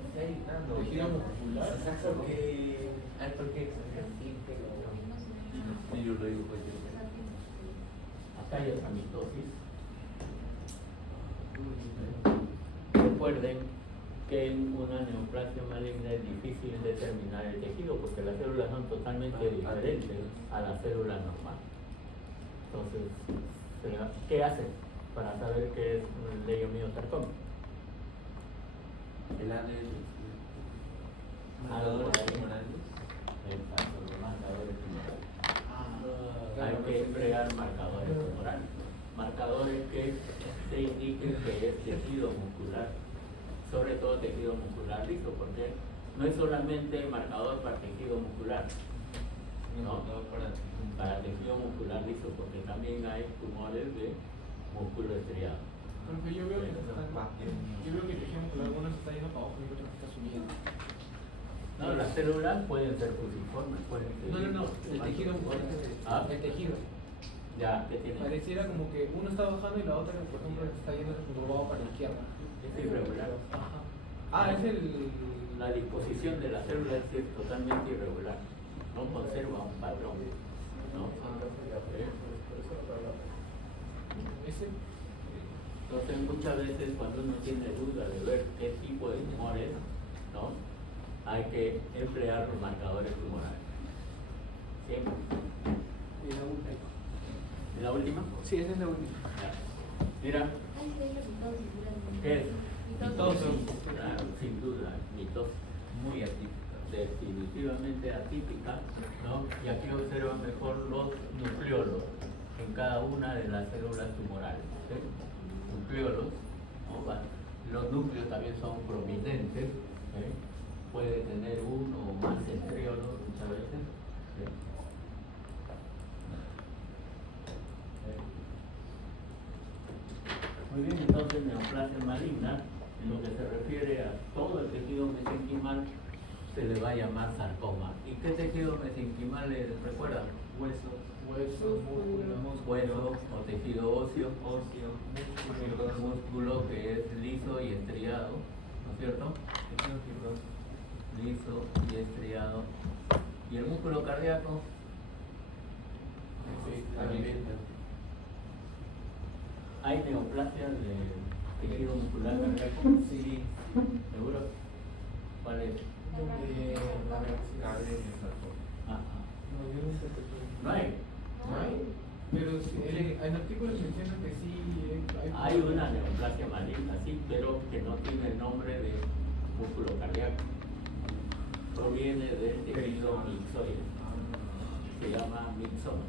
Está gritando. Tejido muscular. ¿Por qué? Yo lo digo pues yo. acá hay otra mitosis. Recuerden que en una neoplasia maligna es difícil determinar el tejido porque las células son totalmente diferentes a las células normales. Entonces, ¿qué hacen para saber qué es un leiomyosarcoma? El ADN. Marcadores tumorales. Exacto, los marcadores tumorales. Hay que emplear marcadores tumorales. Marcadores que te indiquen que es tejido muscular, sobre todo tejido muscular liso, porque no es solamente marcador para tejido muscular, ¿no? Para tejido muscular liso, porque también hay tumores de músculo estriado. Porque yo veo que el tejido muscular algunos está yendo para abajo y otros está subiendo. No, las células pueden ser fusiformes, pueden ser... No, el tejido muscular. Ah. El tejido. Ya, ¿qué tiene? Pareciera como que uno está bajando y la otra, por ejemplo, está yendo turbado para la izquierda. Es irregular. Ajá. Ah, es el... La disposición de las células es totalmente irregular, no conserva un patrón, ¿no? Ese... Entonces muchas veces cuando uno tiene duda de ver qué tipo de tumores, ¿no? Hay que emplear los marcadores tumorales. Siempre. Y la última. ¿Y la última? Sí, esa es la última. Ya. Mira, ¿qué es? Mitosis. Claro, sin duda, mitosis. Muy atípica. Definitivamente atípica, ¿no? Y aquí observan mejor los nucleolos en cada una de las células tumorales. ¿Sí? Nucleolos, ¿no? Los núcleos también son prominentes, ¿sí? Puede tener uno o más centriolos muchas veces. ¿Sí? Muy bien, entonces neoplasia maligna, en lo que se refiere a todo el tejido mesenquimal, se le va a llamar sarcoma. ¿Y qué tejido mesenquimal les recuerdan? Huesos, Huesos, músculos, hueso o tejido óseo, óseo, músculo, músculo que es liso y estriado, ¿no es cierto? tejido fibroso. Liso y estriado. ¿Y el músculo cardíaco? Sí, También. ¿Hay neoplasia de tejido muscular cardíaco? Sí. ¿Seguro? ¿Cuál es? La Cardio verdad, y sarcoma. Ajá. no, yo nunca te No hay. ¿No hay? Pero sí, en artículos mencionan que sí Hay una neoplasia maligna, sí, pero que no tiene el nombre de músculo cardíaco. Proviene del tejido mixoide. Se llama mixoma.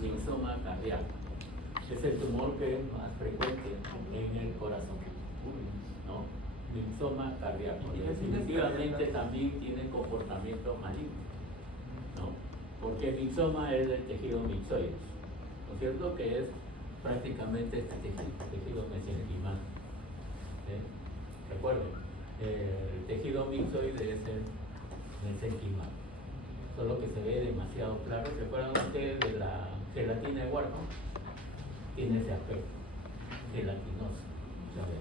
Mixoma cardíaco. Es el tumor que es más frecuente en el corazón. ¿No? Mixoma cardíaco. Y definitivamente también tiene comportamiento maligno. ¿No? Porque el mixoma es del tejido mixoide. ¿No es cierto? Que es prácticamente este tejido mesenquimal. Recuerden, el tejido mixoide es el mesenquimal. Solo que se ve demasiado claro. ¿Se acuerdan ustedes de la gelatina de Wharton? Tiene ese aspecto gelatinoso. ¿Saben?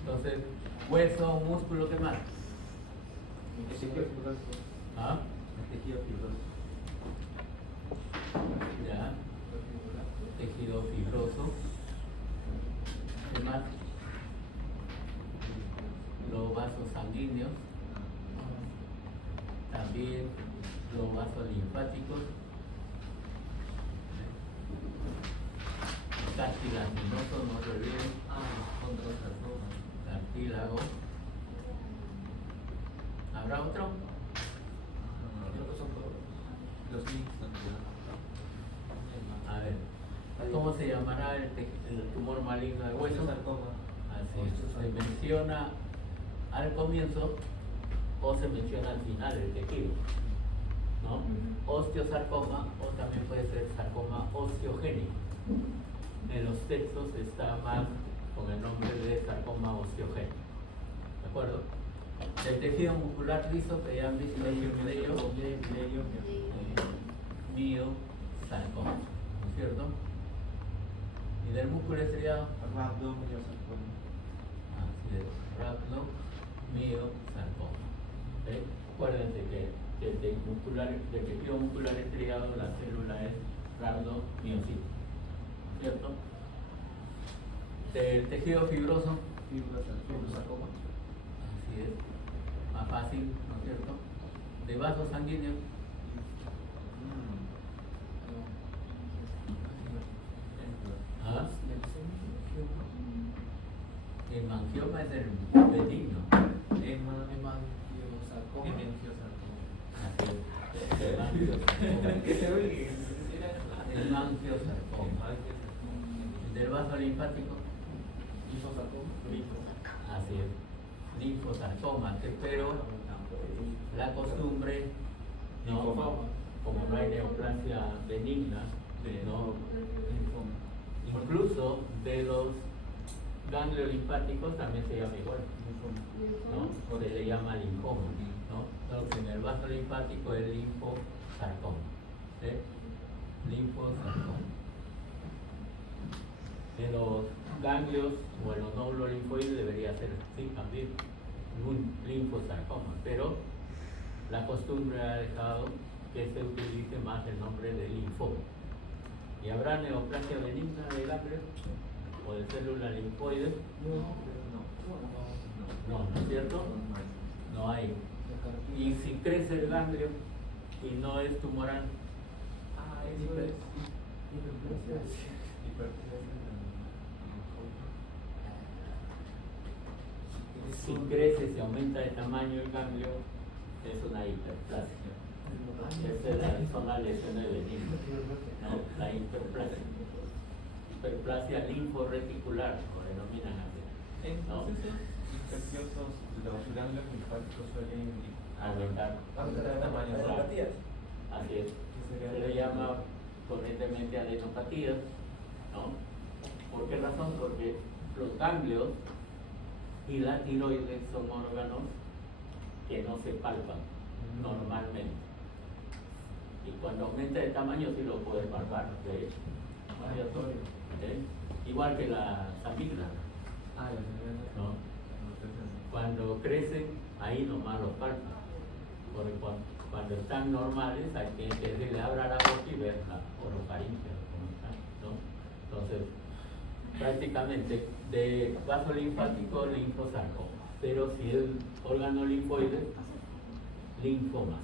Entonces, hueso, músculo, ¿qué más? Tejido fibroso. ¿Ah? Tejido fibroso. Ya. Tejido fibroso. ¿Qué más? Los vasos sanguíneos. También los vasos linfáticos. Cartilaginoso, no se olviden. Condrosarcoma. Cartílago. ¿Habrá otro? Creo que son todos. Los links también. A ver, ¿cómo se llamará el tumor maligno de hueso? Sarcoma. Así es, se menciona al comienzo o se menciona al final el tejido, ¿no? Osteosarcoma o también puede ser sarcoma osteogénico. En los textos está más con el nombre de sarcoma osteogénico, ¿de acuerdo? El tejido muscular liso que ya han visto ahí en medio, miosarcoma, ¿no es cierto? Y del músculo estriado, Rhabdomyosarcoma. así es, rhabdomyosarcoma. ¿Ok? Acuérdense que del tejido muscular estriado la célula es rhabdomiosito, ¿cierto? Del tejido fibroso, Fibrosarcoma. así es, más fácil, ¿no es cierto? De vasos sanguíneos, ¿ah? El mangioma es el benigno. Hemangiosarcoma. Así es, el mangiosarcoma. El mangiosarcoma. Del vaso linfático, así es, linfosarcoma, pero la costumbre, ¿no? Como no hay neoplasia benigna, ¿no? Incluso de los ganglios linfáticos también se llama igual, ¿no? O se le llama linfoma, ¿no? Solo que en el vaso linfático es linfosarcoma, linfosarcoma. En los ganglios o en los nódulos linfoides debería ser, sí, también un linfosarcoma, pero la costumbre ha dejado que se utilice más el nombre de linfoma. ¿Y habrá neoplasia benigna de ganglio o de célula linfoide? No, ¿no es cierto? No hay. Y si crece el ganglio y no es tumoral, si crece, si aumenta de tamaño el ganglio, es una hiperplasia. Son las lesiones benignas, ¿no? La hiperplasia. Hiperplasia linforeticular, lo denominan así. En procesos infecciosos, los ganglios linfáticos suelen Aumentar. de tamaño. Adenopatías. Así es. Se le llama corrientemente adenopatías, ¿no? ¿Por qué razón? Porque los ganglios y la tiroides son órganos que no se palpan normalmente. Y cuando aumenta de tamaño sí lo puedes palpar, ¿sí? Variatorio, ¿sí? Igual que las amígdalas, Ah, las enmiendas. ¿no? Cuando crecen, ahí nomás los palpas. Porque cuando están normales hay que se le abra la boca y ver la orofaringe, cómo están, ¿no? Entonces, prácticamente de vaso linfático, linfosarcoma. Pero si es órgano linfoide, linfomas.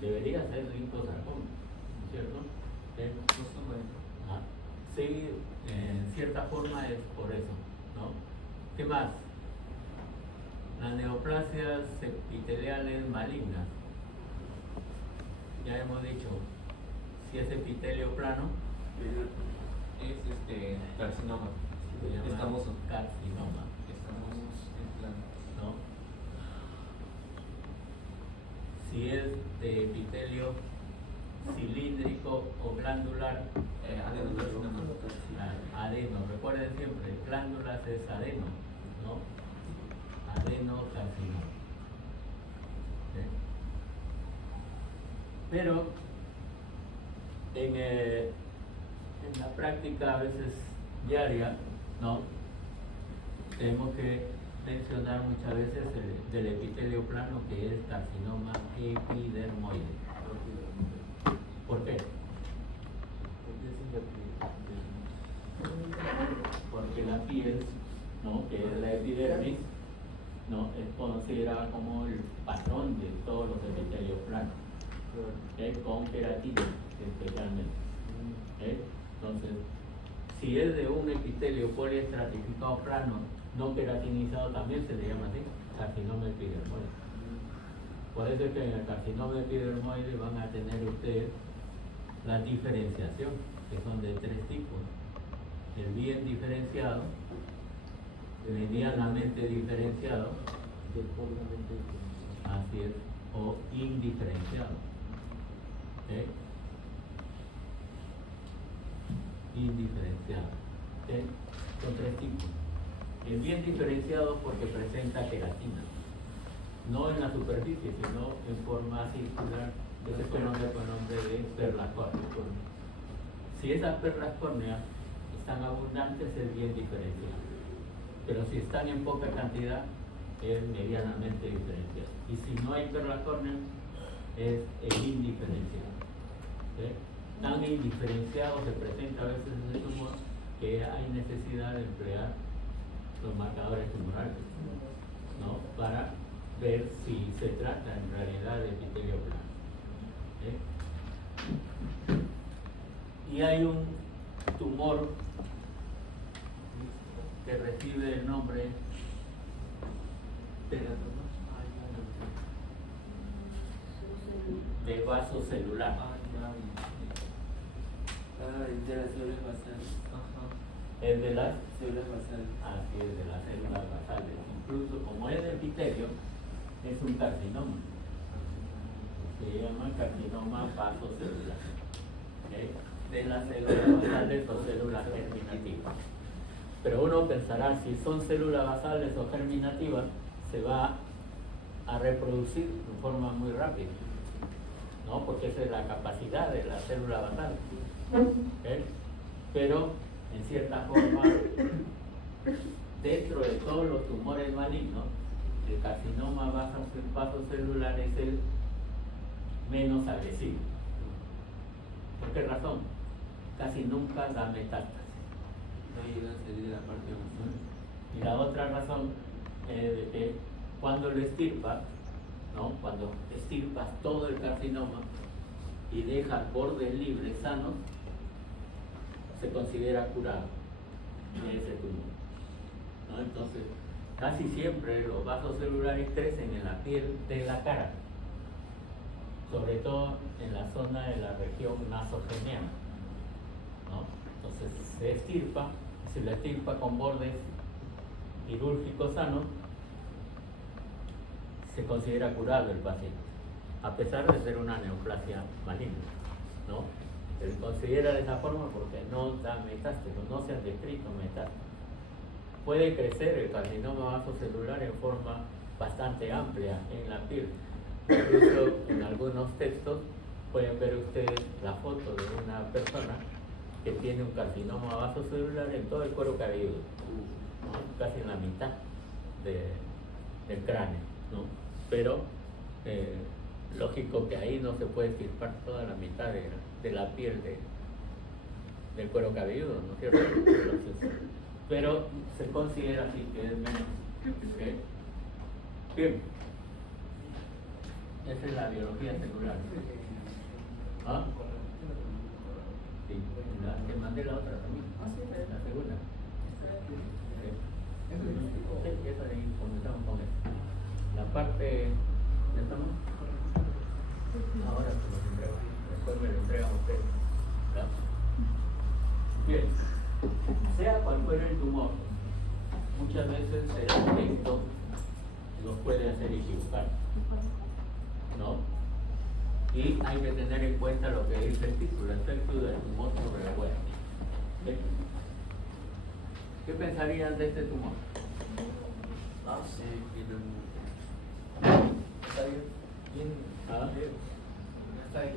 Debería ser linfosarcoma, ¿cierto? Ah, sí, en cierta forma es por eso, ¿no? ¿Qué más? Las neoplasias epiteliales malignas. Ya hemos dicho, si es epitelio plano, Es carcinoma. se llama Escamoso. carcinoma, Estamos en plan. ¿no? Si es de epitelio cilíndrico o glandular, Adenocarcinoma. adeno, recuerden siempre, glándulas es adeno, ¿no? Adenocarcinoma. ¿Sí? Pero en la práctica a veces diaria, ¿no? Tenemos que mencionar muchas veces del epitelio plano, que es carcinoma epidermoide. ¿Por qué? Porque la piel, ¿no? Que es la epidermis, ¿no? Es considerada como el patrón de todos los epitelios planos, con queratina especialmente. Entonces, si es de un epitelio poliestratificado plano, no queratinizado, también se le llama así, carcinoma epidermoide. Por eso es que en el carcinoma epidermoide van a tener ustedes la diferenciación, que son de 3 tipos: el bien diferenciado, medianamente diferenciado, así es, o indiferenciado. Indiferenciado. Son 3 tipos. El bien diferenciado porque presenta queratina, no en la superficie, sino en forma circular. Ese se conoce con el nombre de perlas córneas. Si esas perlas córneas están abundantes, es bien diferenciado. Pero si están en poca cantidad, es medianamente diferenciado. Y si no hay perlas córneas, es el indiferenciado. Tan indiferenciado se presenta a veces en el tumor que hay necesidad de emplear los marcadores tumorales, ¿no? Para ver si se trata en realidad de epitelio plano. Y hay un tumor que recibe el nombre de vaso celular. De las células basales. Es de las Células basales. Así es, de las células basales. Incluso como es de epitelio, es un carcinoma. Se llama carcinoma vasocelular. De las células basales o células germinativas. Pero uno pensará, si son células basales o germinativas, se va a reproducir de forma muy rápida, ¿no? Porque esa es la capacidad de la célula basal. Pero en cierta forma, dentro de todos los tumores malignos, el carcinoma vasocelular es el menos agresivo. ¿Por qué razón? Casi nunca da metástasis. No llega a salir de la parte basal. Y la otra razón es de que cuando lo extirpas, ¿no? Cuando extirpas todo el carcinoma y dejas bordes libres sanos, se considera curado de ese tumor, ¿no? Entonces, casi siempre los vasos celulares crecen en la piel de la cara, sobre todo en la zona de la región nasogeniana, ¿no? Entonces se extirpa, se lo extirpa con bordes quirúrgicos sanos, se considera curado el paciente, a pesar de ser una neoplasia maligna, ¿no? Se considera de esa forma porque no da metástasis, no se han descrito metástasis. Puede crecer el carcinoma vasocelular en forma bastante amplia en la piel. Incluso en algunos textos pueden ver ustedes la foto de una persona que tiene un carcinoma vasocelular en todo el cuero cabelludo, ¿no? Casi en la mitad del cráneo, ¿no? Pero lógico que ahí no se puede extirpar toda la mitad de la piel del cuero cabelludo, ¿no es cierto? Entonces, pero se considera así que es menos. ¿Okay? Bien. Esa es la biología celular. ¿Ah? Sí, te mandé la otra también. La segunda. Sí. Sí, esa de ahí comenzamos con eso. La parte. ¿Ya estamos? Ahora se los entrego. Después me lo entregan ustedes. ¿Verdad? Bien. Sea cual fuera el tumor, muchas veces el aspecto nos puede hacer equivocar, ¿no? Y hay que tener en cuenta lo que dice el título, el efecto del tumor sobre la huella. ¿Sí? ¿Qué pensarían de este tumor? No sé, está bien. ¿Ah? Está bien.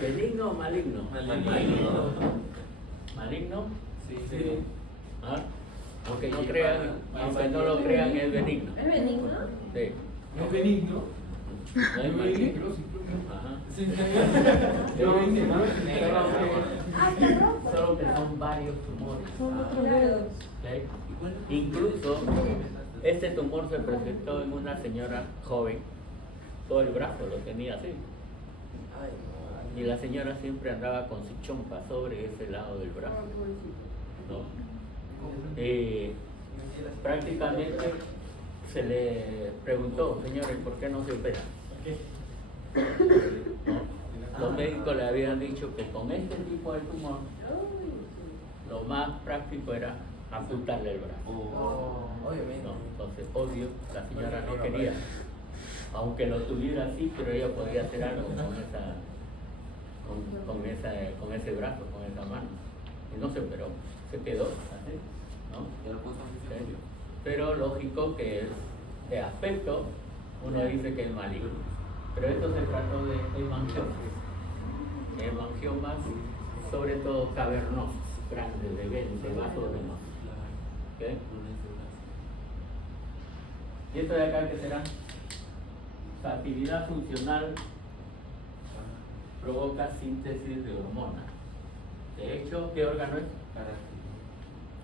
¿Benigno o maligno? Maligno. ¿Maligno? Sí. ¿Ah? Aunque no Sí, crean, aunque no lo crean, es benigno. ¿Es benigno? Sí. No es benigno. No es maligno. Ajá. Yo hice, ¿no? Ah, está rojo. Solo que son varios tumores. Son otros dedos. ¿Ok? Incluso este tumor se presentó en una señora joven, todo el brazo lo tenía así. Ay, no. Y la señora siempre andaba con su chompa sobre ese lado del brazo, ¿no? Prácticamente se le preguntó, señores, ¿por qué no se opera? ¿No? Los médicos le habían dicho que con este tipo de tumor lo más práctico era amputarle el brazo. Obviamente. ¿No? Entonces, obvio, la señora no quería, aunque lo tuviera así, pero ella podía hacer algo con ese brazo, con esa mano. Y no se operó, se quedó así, ¿no? ¿Sí? Pero lógico que es de aspecto, uno dice que es maligno. Pero esto se trató de hemangiomas. Hemangiomas, sobre todo cavernosos, grandes, de vasos venosos. ¿Okay? ¿Y esto de acá qué será? Su actividad funcional provoca síntesis de hormonas. De hecho, ¿qué órgano es?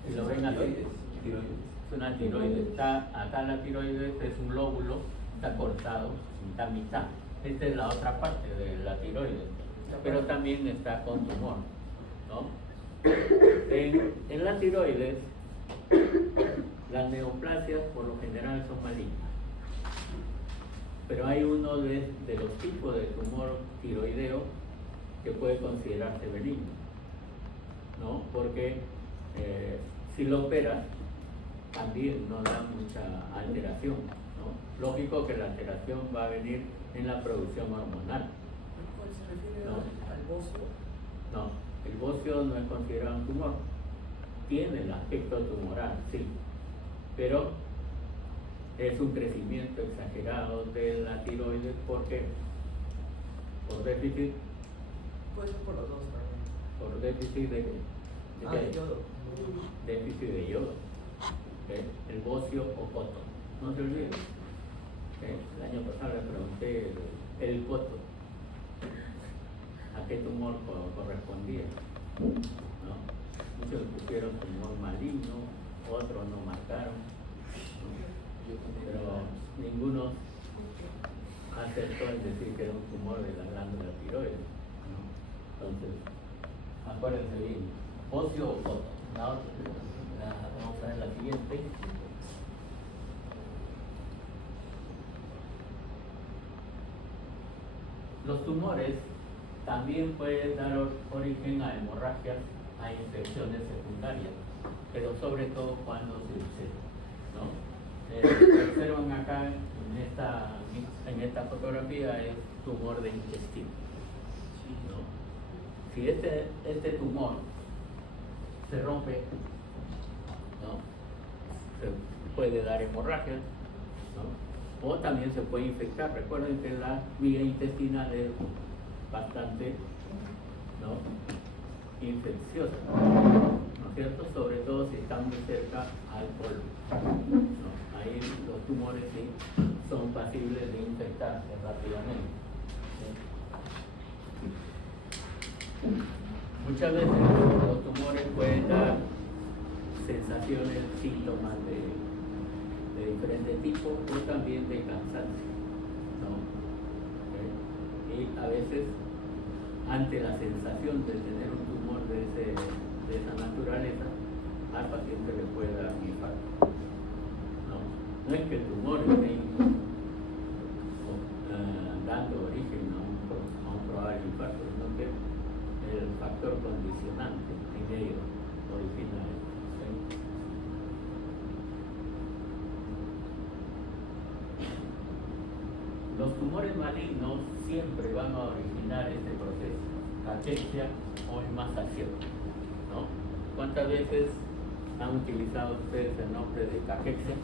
Si lo ven aquí, es una tiroides. Acá la tiroides es un lóbulo, está cortado, mitad mitad. Esta es la otra parte de la tiroides, pero también está con tumor, ¿no? En la tiroides, las neoplasias por lo general son malignas, pero hay uno de los tipos de tumor tiroideo que puede considerarse benigno, ¿no? Porque si lo operas, también no da mucha alteración, ¿no? Lógico que la alteración va a venir en la producción hormonal. ¿Cuál se refiere No. al bocio? No, el bocio no es considerado un tumor. Tiene el aspecto tumoral, sí, pero es un crecimiento exagerado de la tiroides porque por déficit, Puede ser por los dos también. por déficit de De yodo. déficit de yodo. ¿Okay? El bocio o coto, no se olviden. ¿Okay? El año pasado le pregunté el coto, a qué tumor correspondía, ¿no? Muchos pusieron tumor maligno, otros no marcaron, ¿no? Pero ninguno acertó en decir que era un tumor de la glándula tiroides, ¿no? Entonces, acuérdense bien, bocio o coto. Vamos a ver la siguiente. Los tumores también pueden dar origen a hemorragias, a infecciones secundarias, pero sobre todo cuando se ulcera, ¿no? Observan acá en esta fotografía es tumor de intestino, ¿no? Si este tumor se rompe, ¿no? Se puede dar hemorragia, ¿no? O también se puede infectar. Recuerden que la vía intestinal es bastante, ¿no?, infecciosa, ¿no es cierto? Sobre todo si están muy cerca al colon, ¿no? Ahí los tumores sí son pasibles de infectarse rápidamente, ¿sí? Muchas veces los tumores pueden dar sensaciones, síntomas de diferente tipo, o también de cansancio, ¿no? Y a veces, ante la sensación de tener un tumor de esa naturaleza, al paciente le puede dar un infarto, ¿no? No es que el tumor esté dando origen a un probable infarto, sino que el factor condicionante en ello origina eso, ¿sí? Los tumores malignos siempre van a originar este proceso, caquexia o emasación, ¿no? ¿Cuántas veces han utilizado ustedes el nombre de caquexia?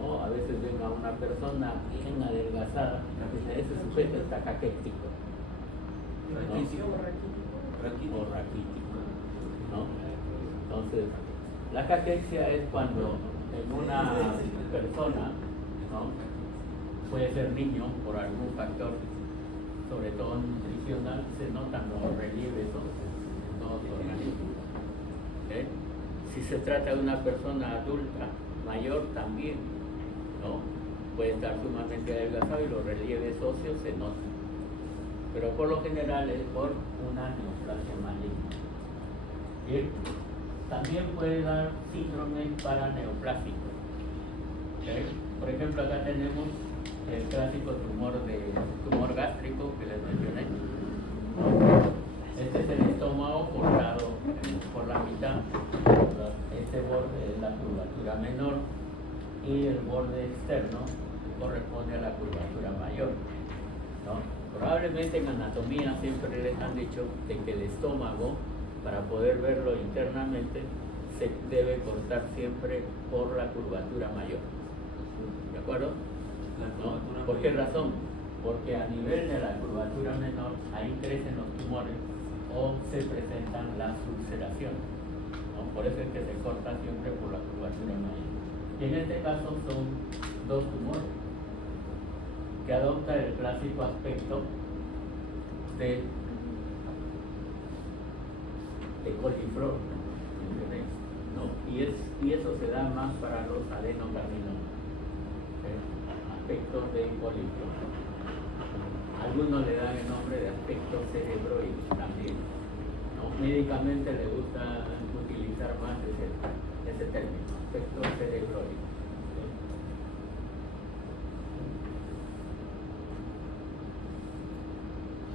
¿No? A veces ven a una persona bien adelgazada y dicen, ese sujeto está caquético, ¿no? O raquítico, ¿no? Entonces, la caquexia es cuando en una persona, ¿no?, puede ser niño por algún factor, sobre todo nutricional, se notan los relieves en todo su organismo. Si se trata de una persona adulta, mayor también, ¿no?, puede estar sumamente adelgazado y los relieves óseos se notan. Pero por lo general es por una neoplasia maligna. Bien, también puede dar síndrome paraneoplásico. Por ejemplo, acá tenemos el clásico tumor gástrico que les mencioné. Este es el estómago cortado por la mitad. Este borde es la curvatura menor y el borde externo corresponde a la curvatura mayor, ¿no? Probablemente en anatomía siempre les han dicho de que el estómago, para poder verlo internamente, se debe cortar siempre por la curvatura mayor. ¿De acuerdo? ¿No? ¿Por qué razón? Porque a nivel de la curvatura menor, ahí crecen los tumores o se presentan las ulceraciones, ¿no? Por eso es que se corta siempre por la curvatura mayor. Y en este caso son dos tumores que adoptan el clásico aspecto de coliflor, ¿no? Y eso se da más para los adenocarcinomas, aspectos de coliflor. Algunos le dan el nombre de aspecto cerebroide también, ¿no? Médicamente le gusta utilizar más ese término, aspecto cerebroide.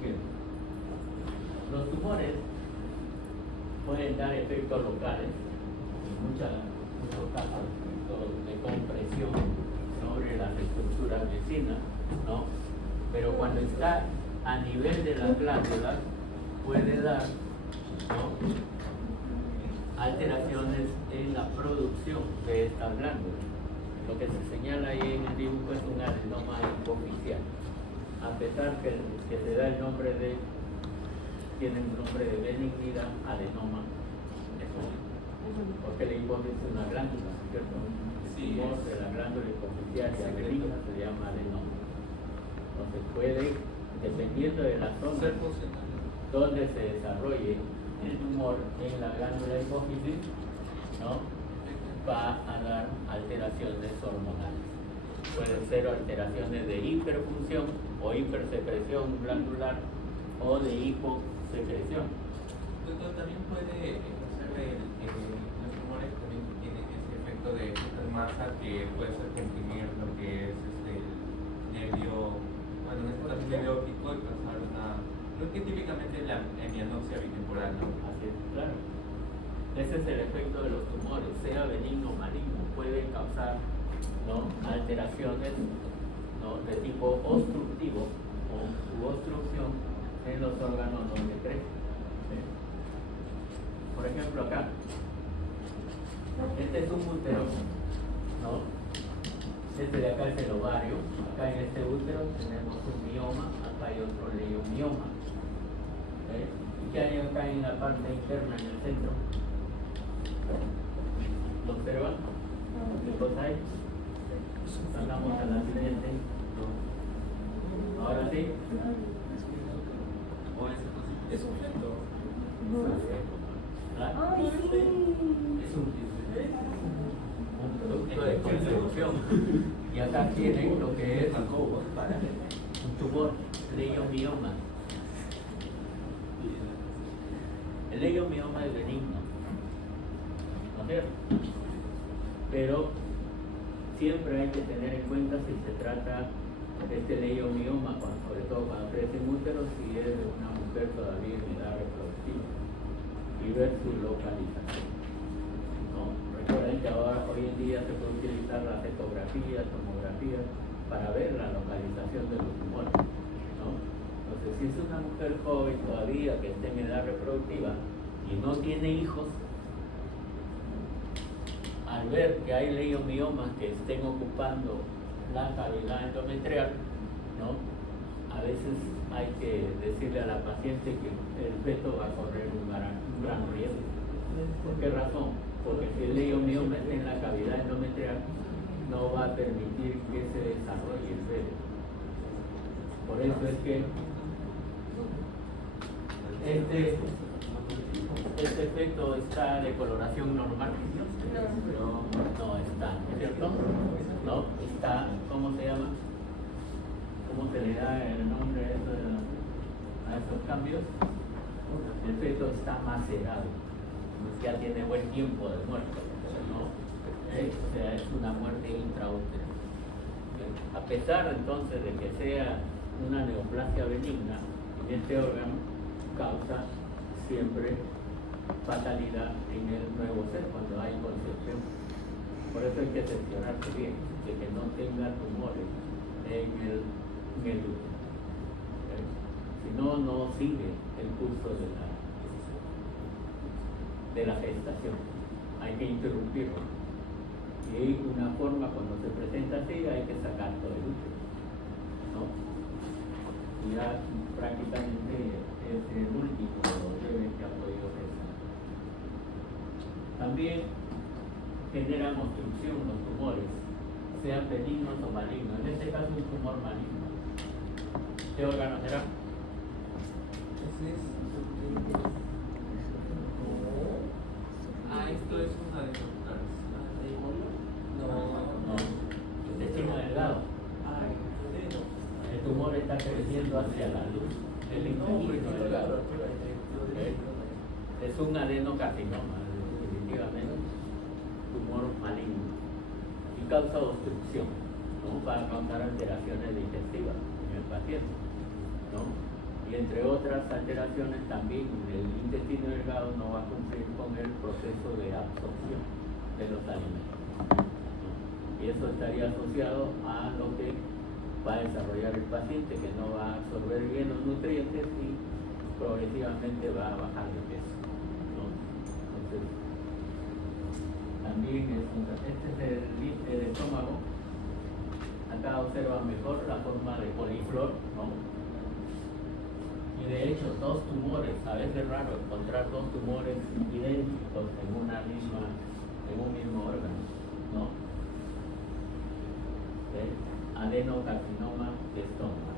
Bien. Los tumores pueden dar efectos locales, en muchos casos, efectos de compresión sobre las estructuras vecinas, ¿no? Pero cuando está a nivel de las glándulas, puede dar, ¿no?, alteraciones en la producción de estas glándulas. Lo que se señala ahí en el dibujo es un adenoma hipoficial. A pesar que se da el nombre tiene un nombre de benignidad, adenoma, porque la hipófisis es una glándula, ¿cierto? Sí, El de la glándula hipoficial y benigna se llama adenoma. Entonces puede, dependiendo de la zona donde se desarrolle el tumor en la glándula hipófisis, ¿no?, va a dar alteraciones hormonales. Pueden ser alteraciones de hiperfunción o hipersecreción glandular o de hiposecreción. Doctor, también puede ser los tumores también tienen ese efecto de masa que puede ser comprimir lo que es el nervio, bueno, en este caso el nervio óptico y causar lo que típicamente es la hemianopsia bitemporal, ¿no? Así es, claro. Ese es el efecto de los tumores, sea benigno o maligno, pueden causar, ¿no?, alteraciones, ¿no?, de tipo obstructivo o obstrucción en los órganos donde crecen. ¿Sí? Por ejemplo, acá, este es un útero, ¿no?, Este de acá es el ovario. Acá en este útero tenemos un mioma, acá hay otro leiomioma. ¿Ves? ¿Y qué hay acá en la parte interna, en el centro? ¿Lo observan? ¿Qué cosa hay? Pasamos a la siguiente. Ahora sí. Es un feto. ¿Ah? Ay, sí. Es un producto de concepción. Y acá tienen lo que es un tumor, leiomioma. El leiomioma es benigno, ¿no es cierto? Pero siempre hay que tener en cuenta si se trata de este leiomioma, sobre todo cuando crece en útero, si es de una mujer todavía en edad reproductiva, y ver su localización. ¿No? Recuerden que ahora, hoy en día se puede utilizar la cetografía, tomografía, para ver la localización de los tumores. ¿No? Entonces, si es una mujer joven todavía que esté en edad reproductiva y no tiene hijos, al ver que hay leiomiomas que estén ocupando la cavidad endometrial, ¿no? A veces hay que decirle a la paciente que el feto va a correr un gran riesgo. ¿Por qué razón? Porque si el leiomioma está en la cavidad endometrial, no va a permitir que se desarrolle el feto. Por eso es que este feto está de coloración normal. No está, ¿no es cierto? No, está, ¿cómo se llama? ¿Cómo se le da el nombre a esos cambios? El feto está macerado, ya tiene buen tiempo de muerte, ¿no? O sea, es una muerte intraútera. A pesar entonces de que sea una neoplasia benigna, este órgano causa siempre fatalidad en el nuevo ser cuando hay concepción. Por eso hay que cerciorarse bien de que no tenga tumores en el útero. Si no, no sigue el curso de la gestación. Hay que interrumpirlo. Y una forma, cuando se presenta así, hay que sacar todo el útero, ¿no? Y ya prácticamente es el último bebé que ha podido gestar. También generan obstrucción los tumores, sean benignos o malignos. En este caso, un tumor maligno. ¿Qué órgano será? Esto es un adenocarcinoma. No, intestino delgado. El tumor está creciendo hacia la luz del intestino delgado. Es un adenocarcinoma, definitivamente, tumor maligno. Y causa obstrucción, ¿no? Para causar alteraciones digestivas en el paciente, ¿no? Y entre otras alteraciones también el intestino delgado no va a cumplir con el proceso de absorción de los alimentos, ¿no? Y eso estaría asociado a lo que va a desarrollar el paciente, que no va a absorber bien los nutrientes y progresivamente va a bajar de peso, ¿no? Entonces, también este es el estómago. Acá observa mejor la forma de coliflor, ¿no? Y de hecho, dos tumores, a veces es raro encontrar dos tumores idénticos en un mismo órgano, ¿no? ¿Ves? Adenocarcinoma de estómago.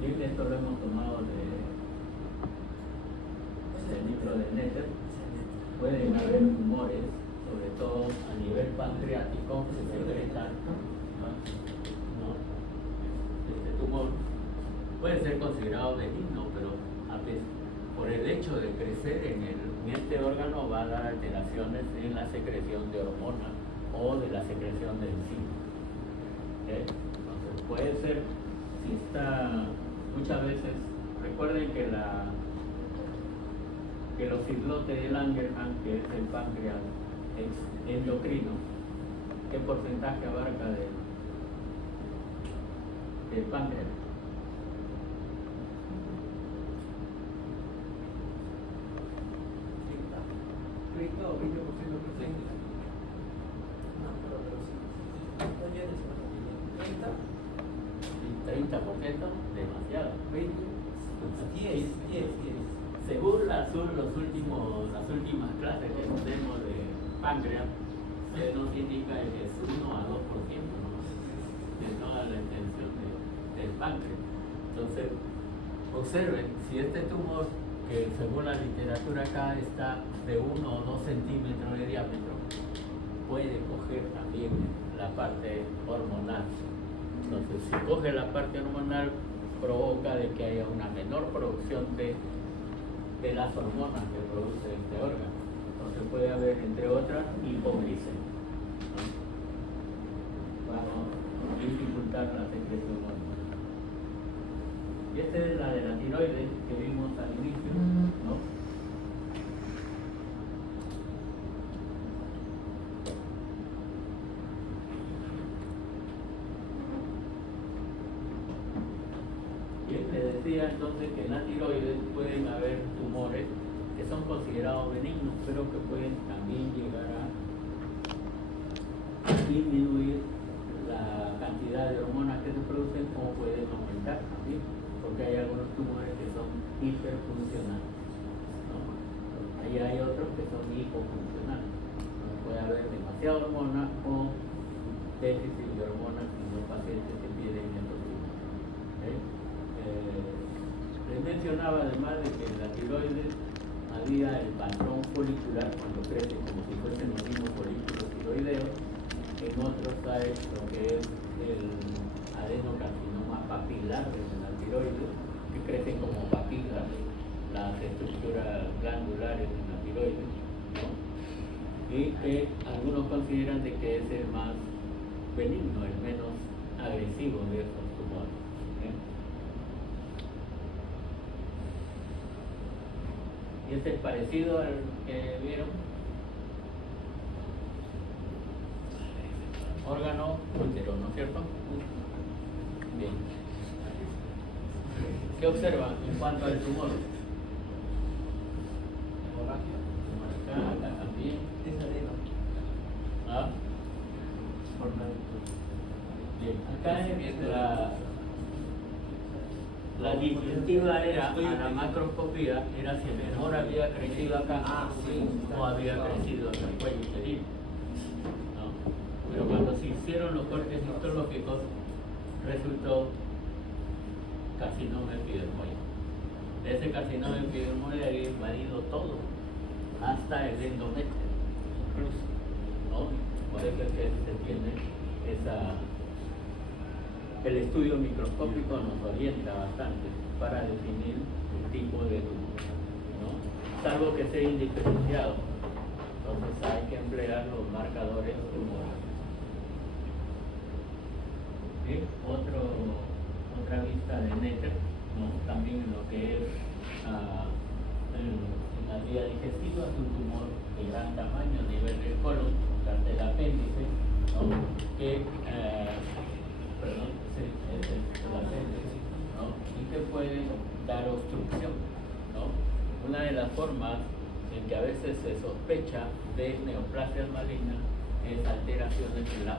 Y esto lo hemos tomado del libro de Netter. Pueden haber tumores, sobre todo a nivel pancreático, que se secretan, ¿no? Este tumor puede ser considerado benigno, pero por el hecho de crecer en este órgano va a dar alteraciones en la secreción de hormonas o de la secreción de enzimas. Entonces puede ser, si está, muchas veces, recuerden que los islotes de Langerhans, que es el páncreas endocrino, ¿qué porcentaje abarca del páncreas? 30 o 20% presente. pacientes, 30, Y 30%, demasiado. 20. 10. Según las últimas clases que tenemos de páncreas, se nos indica que es 1 a 2%, ¿no?, de toda la extensión del páncreas. Entonces, observen, si este tumor, que según la literatura acá está de 1 o 2 centímetros de diámetro, puede coger también la parte hormonal. Entonces, si coge la parte hormonal, provoca de que haya una menor producción de las hormonas que produce este órgano. Entonces puede haber, entre otras, hipoglicemia, ¿no?, para dificultar la secreción hormonal. Y esta es la de la tiroides que vimos al inicio, ¿no? Bien, le decía entonces que en la tiroides pueden haber tumores que son considerados benignos, pero que pueden también llegar a disminuir la cantidad de hormonas que se producen, o pueden aumentar también, porque hay algunos tumores que son hiperfuncionales, ¿no? Ahí hay otros que son hipofuncionales. Puede haber demasiada hormona o déficit de hormonas en los pacientes que tienen estos tumores. Les mencionaba además de que en la tiroides había el patrón folicular cuando crece como si fuesen los mismos folículos tiroideos. En otros hay lo que es el adenocarcinoma papilar de la tiroides, que crecen como papilas las estructuras glandulares en la tiroides, ¿no? Y que algunos consideran de que es el más benigno, el menos agresivo de estos tumores, ¿eh? Y este es parecido al que vieron. Órgano útero, ¿no es cierto? Bien. ¿Qué observan en cuanto al tumor? Acá también. ¿Ah? Bien. Acá la disyuntiva era, a la macroscopía, era si el tumor había crecido acá o había crecido en el cuello uterino, ¿no? Pero cuando se hicieron los cortes histológicos, resultó carcinoma epidermoide. Ese carcinoma epidermoide había invadido todo, hasta el endometrio, incluso, ¿no? Por eso es que se tiene el estudio microscópico nos orienta bastante para definir el tipo de tumor, ¿no? Salvo que sea indiferenciado, entonces hay que emplear los marcadores tumorales. ¿Sí? Otra vista de Netter, ¿no? También en lo que es en la vía digestiva, es un tumor de gran tamaño a nivel del colon, del apéndice, ¿no? Que el apéndice, ¿no? Y que puede dar obstrucción, ¿no? Una de las formas en que a veces se sospecha de neoplasias malignas es alteraciones en la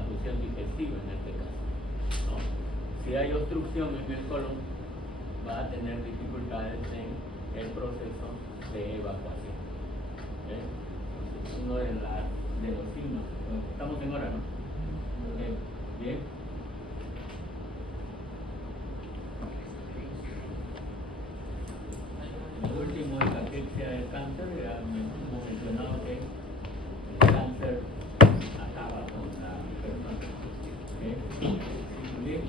función digestiva en este caso, ¿no? Si hay obstrucción en el colon, va a tener dificultades en el proceso de evacuación. Uno de los signos. Estamos en hora, ¿no? Bien. El último es la asfixia del cáncer. Ya hemos mencionado que el cáncer acaba con la persona. Bien.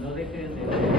No dejen de ver